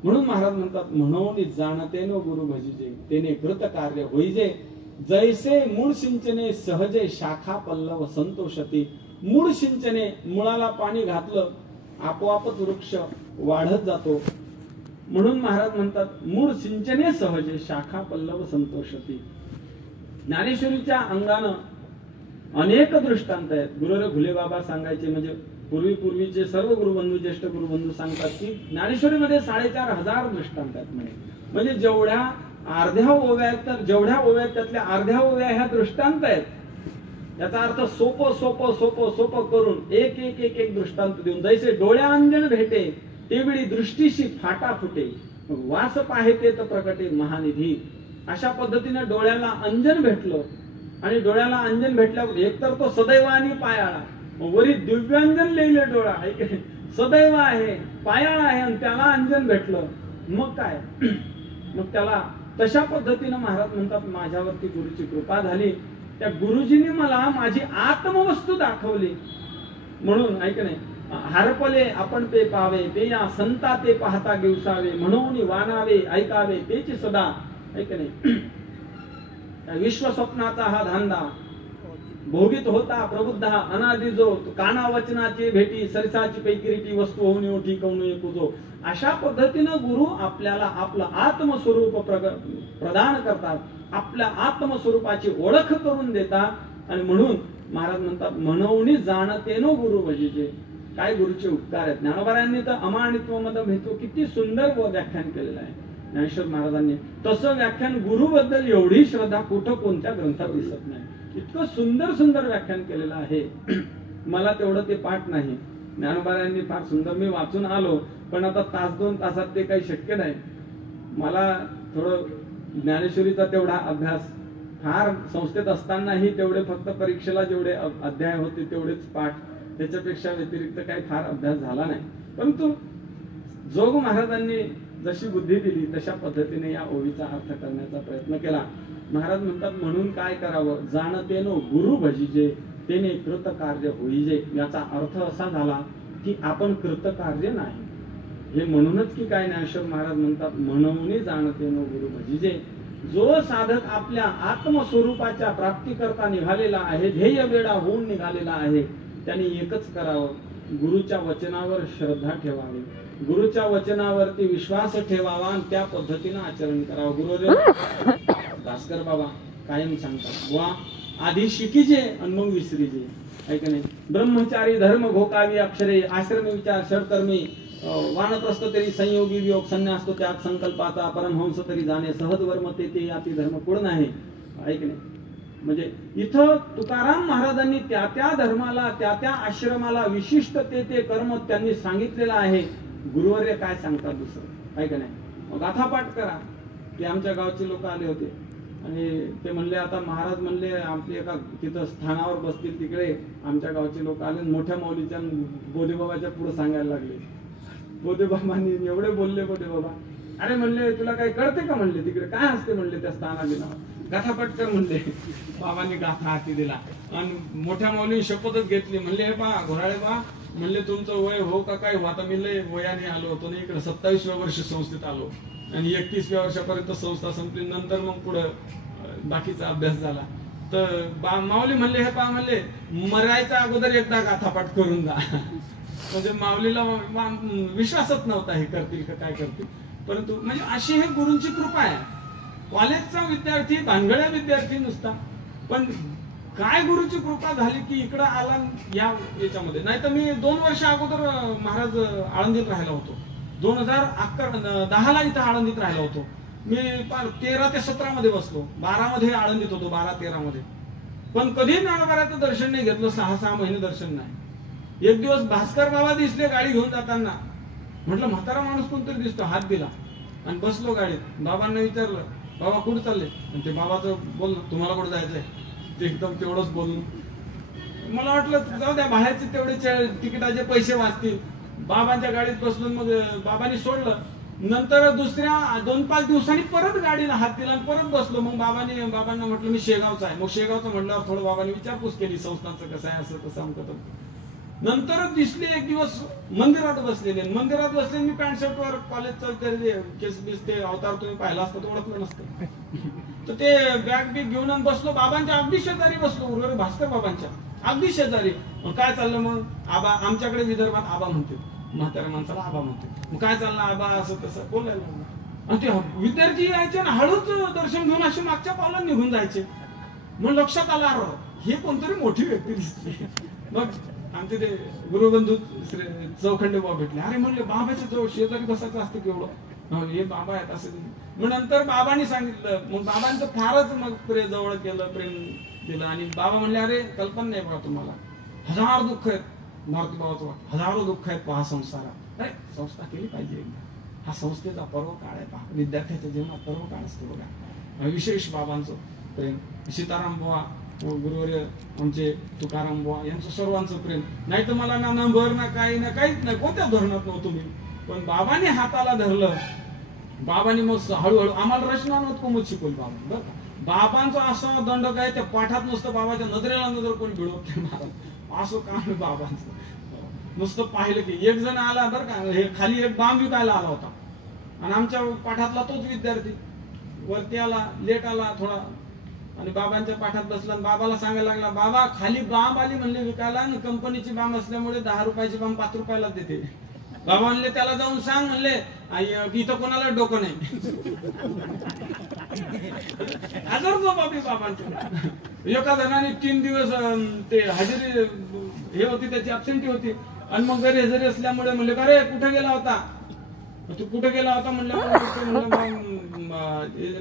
म्हणून महाराज म्हणतात, म्हणून जाणते नो गुरु भजिजे, तेने कृत कार्य होईजे. जैसे मूळ सिंचने सहजे शाखा पल्लव संतोषती. मूळ सिंचने, मुळाला पाणी घातलं आपोआपच वृक्ष वाढत जातो. म्हणून महाराज म्हणतात, मूळ सिंचने सहजे शाखा पल्लव संतोषती. ज्ञानेश्वरीच्या अंगानं अनेक दृष्टांत आहेत. गुरुदेव घुले बाबा सांगायचे, म्हणजे पूर्वीचे सर्व गुरुबंधू, ज्येष्ठ गुरुबंधू सांगतात की ज्ञानेश्वरीमध्ये 4500 दृष्टांत आहेत म्हणे. म्हणजे जेवढ्या अर्ध्या ओव्या आहेत, तर जेवढ्या ओव्या आहेत त्यातल्या अर्ध्या ओव्या ह्या दृष्टांत आहेत. याचा अर्थ सोपं सोपं सोपं सोपं करून एक एक एक एक दृष्टांत देऊन, जैसे डोळ्या अंजन भेटे तेवढी दृष्टीशी फाटा फुटे, वास पाहते तर प्रकटे महानिधी. अशा पद्धतीने डोळ्याला अंजन भेटलं, आणि डोळ्याला अंजन भेटल्यावर एकतर तो सदैव आणि पायाळा, वरी दिव्यांजन लिहिले डोळा आहे, सदैव आहे पायाळा आहे, आणि त्याला अंजन भेटलं, मग काय, मग त्याला तशा पद्धतीनं महाराज म्हणतात, माझ्यावरती गुरुची कृपा झाली. त्या गुरुजींनी मला माझी आत्मवस्तू दाखवली. म्हणून ऐक नाही, हरपले आपण ते पावे, ते या संता ते पाहता दिवसावे, म्हणून वानावे ऐकावे तेची सदा. ऐक नाही, विश्व स्वप्नाचा हा धांदा भोगीत होता प्रबुद्ध अनादि जो, काना वचनाची भेटी सरसाची पैकिरीटी वस्तू होऊन ओठी कौन एकूजो. अशा पद्धतीनं गुरु आपल्याला आपलं आत्मस्वरूप प्रदान करतात, आपल्या आत्मस्वरूपाची ओळख करून देतात. आणि म्हणून महाराज म्हणतात, म्हणून जाणते नो गुरु भजिजे. काय गुरुचे उपकार आहेत. ज्ञानोबारायांनी तर अमानित्व मध्ये भेटतो किती सुंदर व्याख्यान केलेलं आहे ज्ञानेश्वर महाराजांनी. तसं व्याख्यान गुरुबद्दल एवढी श्रद्धा कुठं कोणत्या ग्रंथात दिसत नाही. इतकं सुंदर सुंदर व्याख्यान केलेलं आहे. मला तेवढं ते पाठ नाही. ज्ञानोबारायांनी फार सुंदर, मी वाचून आलो, पण आता तास 2 तासात ते काही शक्य नाही. मला थोडं ज्ञानेश्वरीचा तेवढा अभ्यास, फार संस्थेत असतानाही तेवढे फक्त परीक्षेला जेवढे अध्याय होते तेवढेच पाठ, त्याच्यापेक्षा व्यतिरिक्त काही फार अभ्यास झाला नाही. परंतु जोग महाराजांनी जशी बुद्धी दिली तशा पद्धतीने या ओवीचा अर्थ करण्याचा प्रयत्न केला. महाराज म्हणतात, म्हणून काय करावं, जाणते नो गुरु भजिजे, तेने कृतकार्य होईजे. याचा अर्थ असा झाला की आपण कृतकार्य नाही. हे म्हणूनच की काय ज्ञानेश्वर महाराज म्हणतात, म्हणून जाणते नो गुरु भजिजे. जो साधक आपल्या आत्मस्वरूपाच्या प्राप्तीकरता निघालेला आहे, ध्येय वेडा होऊन निघालेला आहे, त्यांनी एकच करावं, गुरुच्या वचनावर श्रद्धा ठेवावी, गुरुच्या वचनावरती विश्वास ठेवावा आणि त्या पद्धतीनं आचरण करावं. गुरुदेव भास्कर बाबा कायम सांगतात, वा आधी शिकीजे आणि मग विसरीजे. ऐक नाही, ब्रह्मचारी धर्म घोकावी अक्षरे, आश्रम विचार षडकर्मी, वानप्रस्थ तरी संयोगी वियोग, संन्यास तो त्याग संकल्पाचा, परमहंस तरी जाणे, सहज वर्म ते याती धर्म कुळ नाही. ऐक नाही, म्हणजे इथं तुकाराम महाराजांनी त्या त्या धर्माला, त्या त्या आश्रमाला विशिष्ट ते कर्म त्यांनी सांगितलेलं आहे. गुरुवर्य काय सांगतात दुसरं, ऐक नाही. मग गाथापाठ करा. ते आमच्या गावचे लोक आले होते आणि ते म्हणले, आता महाराज म्हणले आपली एका तिथं स्थानावर बसतील, तिकडे आमच्या गावचे लोक आले, मोठ्या मौलीच्या बोधेबाबाच्या पुढे सांगायला लागले. बोधेबाबांनी एवढे बोलले, बोधेबाबा अरे म्हणले तुला काही कळते का म्हणले, तिकडे काय असते म्हणले त्या स्थानाला, गाथा पटकर म्हणले. बाबांनी गाथा हाती दिला आणि मोठ्या मौलीने शपथच घेतली. म्हणले, हे बा घोराळे बा, म्हणले तुमचं वय हो का काय हो? आता मी लय वयाने आलो होतो ना इकडे, 27व्या वर्ष संस्थेत आलो आणि 31व्या वर्षापर्यंत संस्था संपली. नंतर मग पुढं बाकीचा अभ्यास झाला. तर माऊली म्हणले हे पहा म्हणले मरायच्या अगोदर एकदा गाथापाठ करून जा. म्हणजे माऊलीला विश्वासच नव्हता हे करतील का काय करतील. परंतु म्हणजे अशी हे गुरूंची कृपा आहे. कॉलेजचा विद्यार्थी भानगड्या विद्यार्थी नुसता, पण काय गुरुची कृपा झाली की इकडं आला या याच्यामध्ये. नाही तर मी 2 वर्ष अगोदर महाराज आळंदीत राहिला होतो. 2010 ला इथं आळंदीत राहिला होतो मी. 13 ते 17 मध्ये बसलो, 12 मध्ये आळंदीत होतो, 12-13 मध्ये. पण कधी ज्ञानोबाराचं दर्शन नाही घेतलं, 6-6 महिने दर्शन नाही. एक दिवस भास्कर बाबा दिसले गाडी घेऊन जाताना. म्हटलं म्हातारा माणूस कोणतरी दिसतो, हात दिला आणि बसलो गाडीत. बाबांना विचारलं बाबा कुठे चालले, आणि ते बाबाचं बोललं तुम्हाला कुठे जायचंय, ते एकदम तेवढंच बोलून. मला वाटलं जाऊ द्या बाहेरचे तेवढे तिकिटाचे पैसे वाचतील. बाबांच्या गाडीत बसलो, मग बाबांनी सोडलं. नंतर दुसऱ्या 2-5 दिवसांनी परत गाडीला हात दिला आणि परत बसलो. मग बाबांना म्हटलं मी शेगावचा आहे. मग शेगावचं म्हटल्यावर थोडं बाबांनी विचारपूस केली संस्थांचं कसं आहे, असं तसं आमचं. नंतर दिसले एक दिवस मंदिरात बसलेले. मंदिरात बसले मी पॅन्ट शर्टवर कॉलेजचा केस बीस ते अवतार तुम्ही पाहिला असतं तर ओळखलं नसतं. तर ते बॅग बिग घेऊन बसलो. बाबांच्या अगदी शेजारी बसलो, उर्वरित भास्कर बाबांच्या अगदी शेजारी. मग काय चाललं मग आबा, आमच्याकडे विदर्भात आबा म्हणते, म्हाताऱ्या माणसाला आबा म्हणते. मग काय चाललं आबा असं तसं बोलायला. आणि ते विद्यार्थी यायचे ना हळूच दर्शन घेऊन असे मागच्या पावला निघून जायचे. मग लक्षात आलं हे कोणतरी मोठी व्यक्ती दिसते. मग आमचे ते गुरुबंधू चौखंडे बाबा भेटले. अरे म्हणले बाबाच्या जवळ शेजारी बसायचं असतं केवढं, हे बाबा आहेत असं. मग नंतर बाबांनी सांगितलं. मग बाबांचं फारच मग जवळ केलं, प्रेम दिलं. आणि बाबा म्हणले अरे कल्पना नाही बघा तुम्हाला, 1000 दुःख आहेत. मारुती बाबाचं हजारो दुःख आहेत पहा संसारात. अरे संस्था केली पाहिजे. हा संस्थेचा पर्व काळ आहे पहा, विद्यार्थ्याच्या जीवनात पर्व काळ असतो बघा. विशेष बाबांचं प्रेम. सीताराम बुवा गुरुवर्य आमचे तुकाराम बुवा यांचं सर्वांचं प्रेम. नाही तर मला ना नंबर ना काही ना काहीच नाही, कोणत्या धरणात नव्हतो मी. पण बाबांनी हाताला धरलं. बाबांनी मग हळूहळू आम्हाला रचना नव्हतं कुमुद शिकवली बाबा. बरं का बाबांचा असं दंडक आहे, त्या पाठात नुसतं बाबाच्या नजरेला नजर कोणी भिडवत नाही. असं काम बाबांचं. नुसतं पाहिलं की एक जण आला बरं का, हे खाली एक बांब विकायला आला होता आणि आमच्या पाठातला तोच विद्यार्थी वरती आला, लेट आला थोडा आणि बाबांच्या पाठात बसला. बाबाला सांगायला लागला बाबा खाली बांब आली म्हणले विकायला, कंपनीची बांब असल्यामुळे 10 रुपयाची बांब 5 रुपयाला देते. बाबा म्हणले त्याला जाऊन सांग म्हणले इथं कोणाला डोकं नाही. हजार बाबी बाबांच्या. एका जणाने 3 दिवस ते हजेरी हे होती, त्याची अबसेंटी होती. आणि मग घरी हजेरी असल्यामुळे म्हणले का रे कुठे गेला होता, तू कुठे गेला होता म्हणलं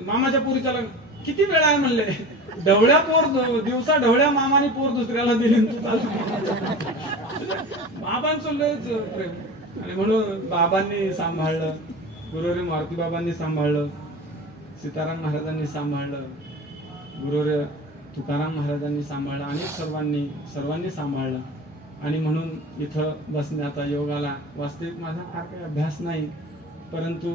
मामाच्या पुरीच्या लग्न. किती वेळा आहे म्हणले, ढवळ्या पोर दिवसा ढवळ्या मामाने पोर दुसऱ्याला दिली. बाबांचं लयच प्रेम. आणि म्हणून बाबांनी सांभाळलं, गुरुवर्य मारुती बाबांनी सांभाळलं, सीताराम महाराजांनी सांभाळलं, गुरुवर्य तुकाराम महाराजांनी सांभाळलं आणि सर्वांनी सांभाळलं. आणि म्हणून इथं बसण्याचा योग आला. वास्तविक माझा फार काही अभ्यास नाही, परंतु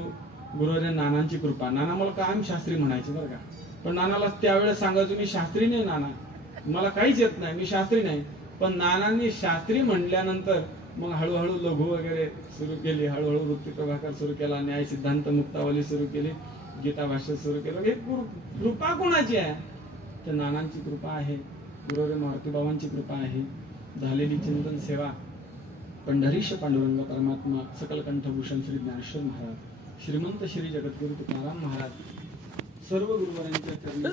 गुरुवर्य नानांची कृपा. नाना मला कायम शास्त्री म्हणायचे बरं का, पण नानाला त्यावेळेस सांगायचो मी शास्त्री नाही नाना, मला काहीच येत नाही, मी शास्त्री नाही. पण नानांनी शास्त्री म्हणल्यानंतर मग हळूहळू लघु वगैरे सुरू केली, हळूहळू वृत्ती प्रभाकर सुरू केला, न्याय सिद्धांत मुक्तावली सुरू केली, गीता भाष्य सुरू केलं. हे कृपा कोणाची आहे, तर नानांची कृपा आहे, गुरुवर्य मारुती बाबांची कृपा आहे. झालेली चिंतन सेवा पंढरीश पांडुरंग परमात्मा, सकल कंठभूषण श्री ज्ञानेश्वर महाराज, श्रीमंत श्री जगद्गुरु तुकाराम महाराज, सर्व गुरुवारांच्या चरणी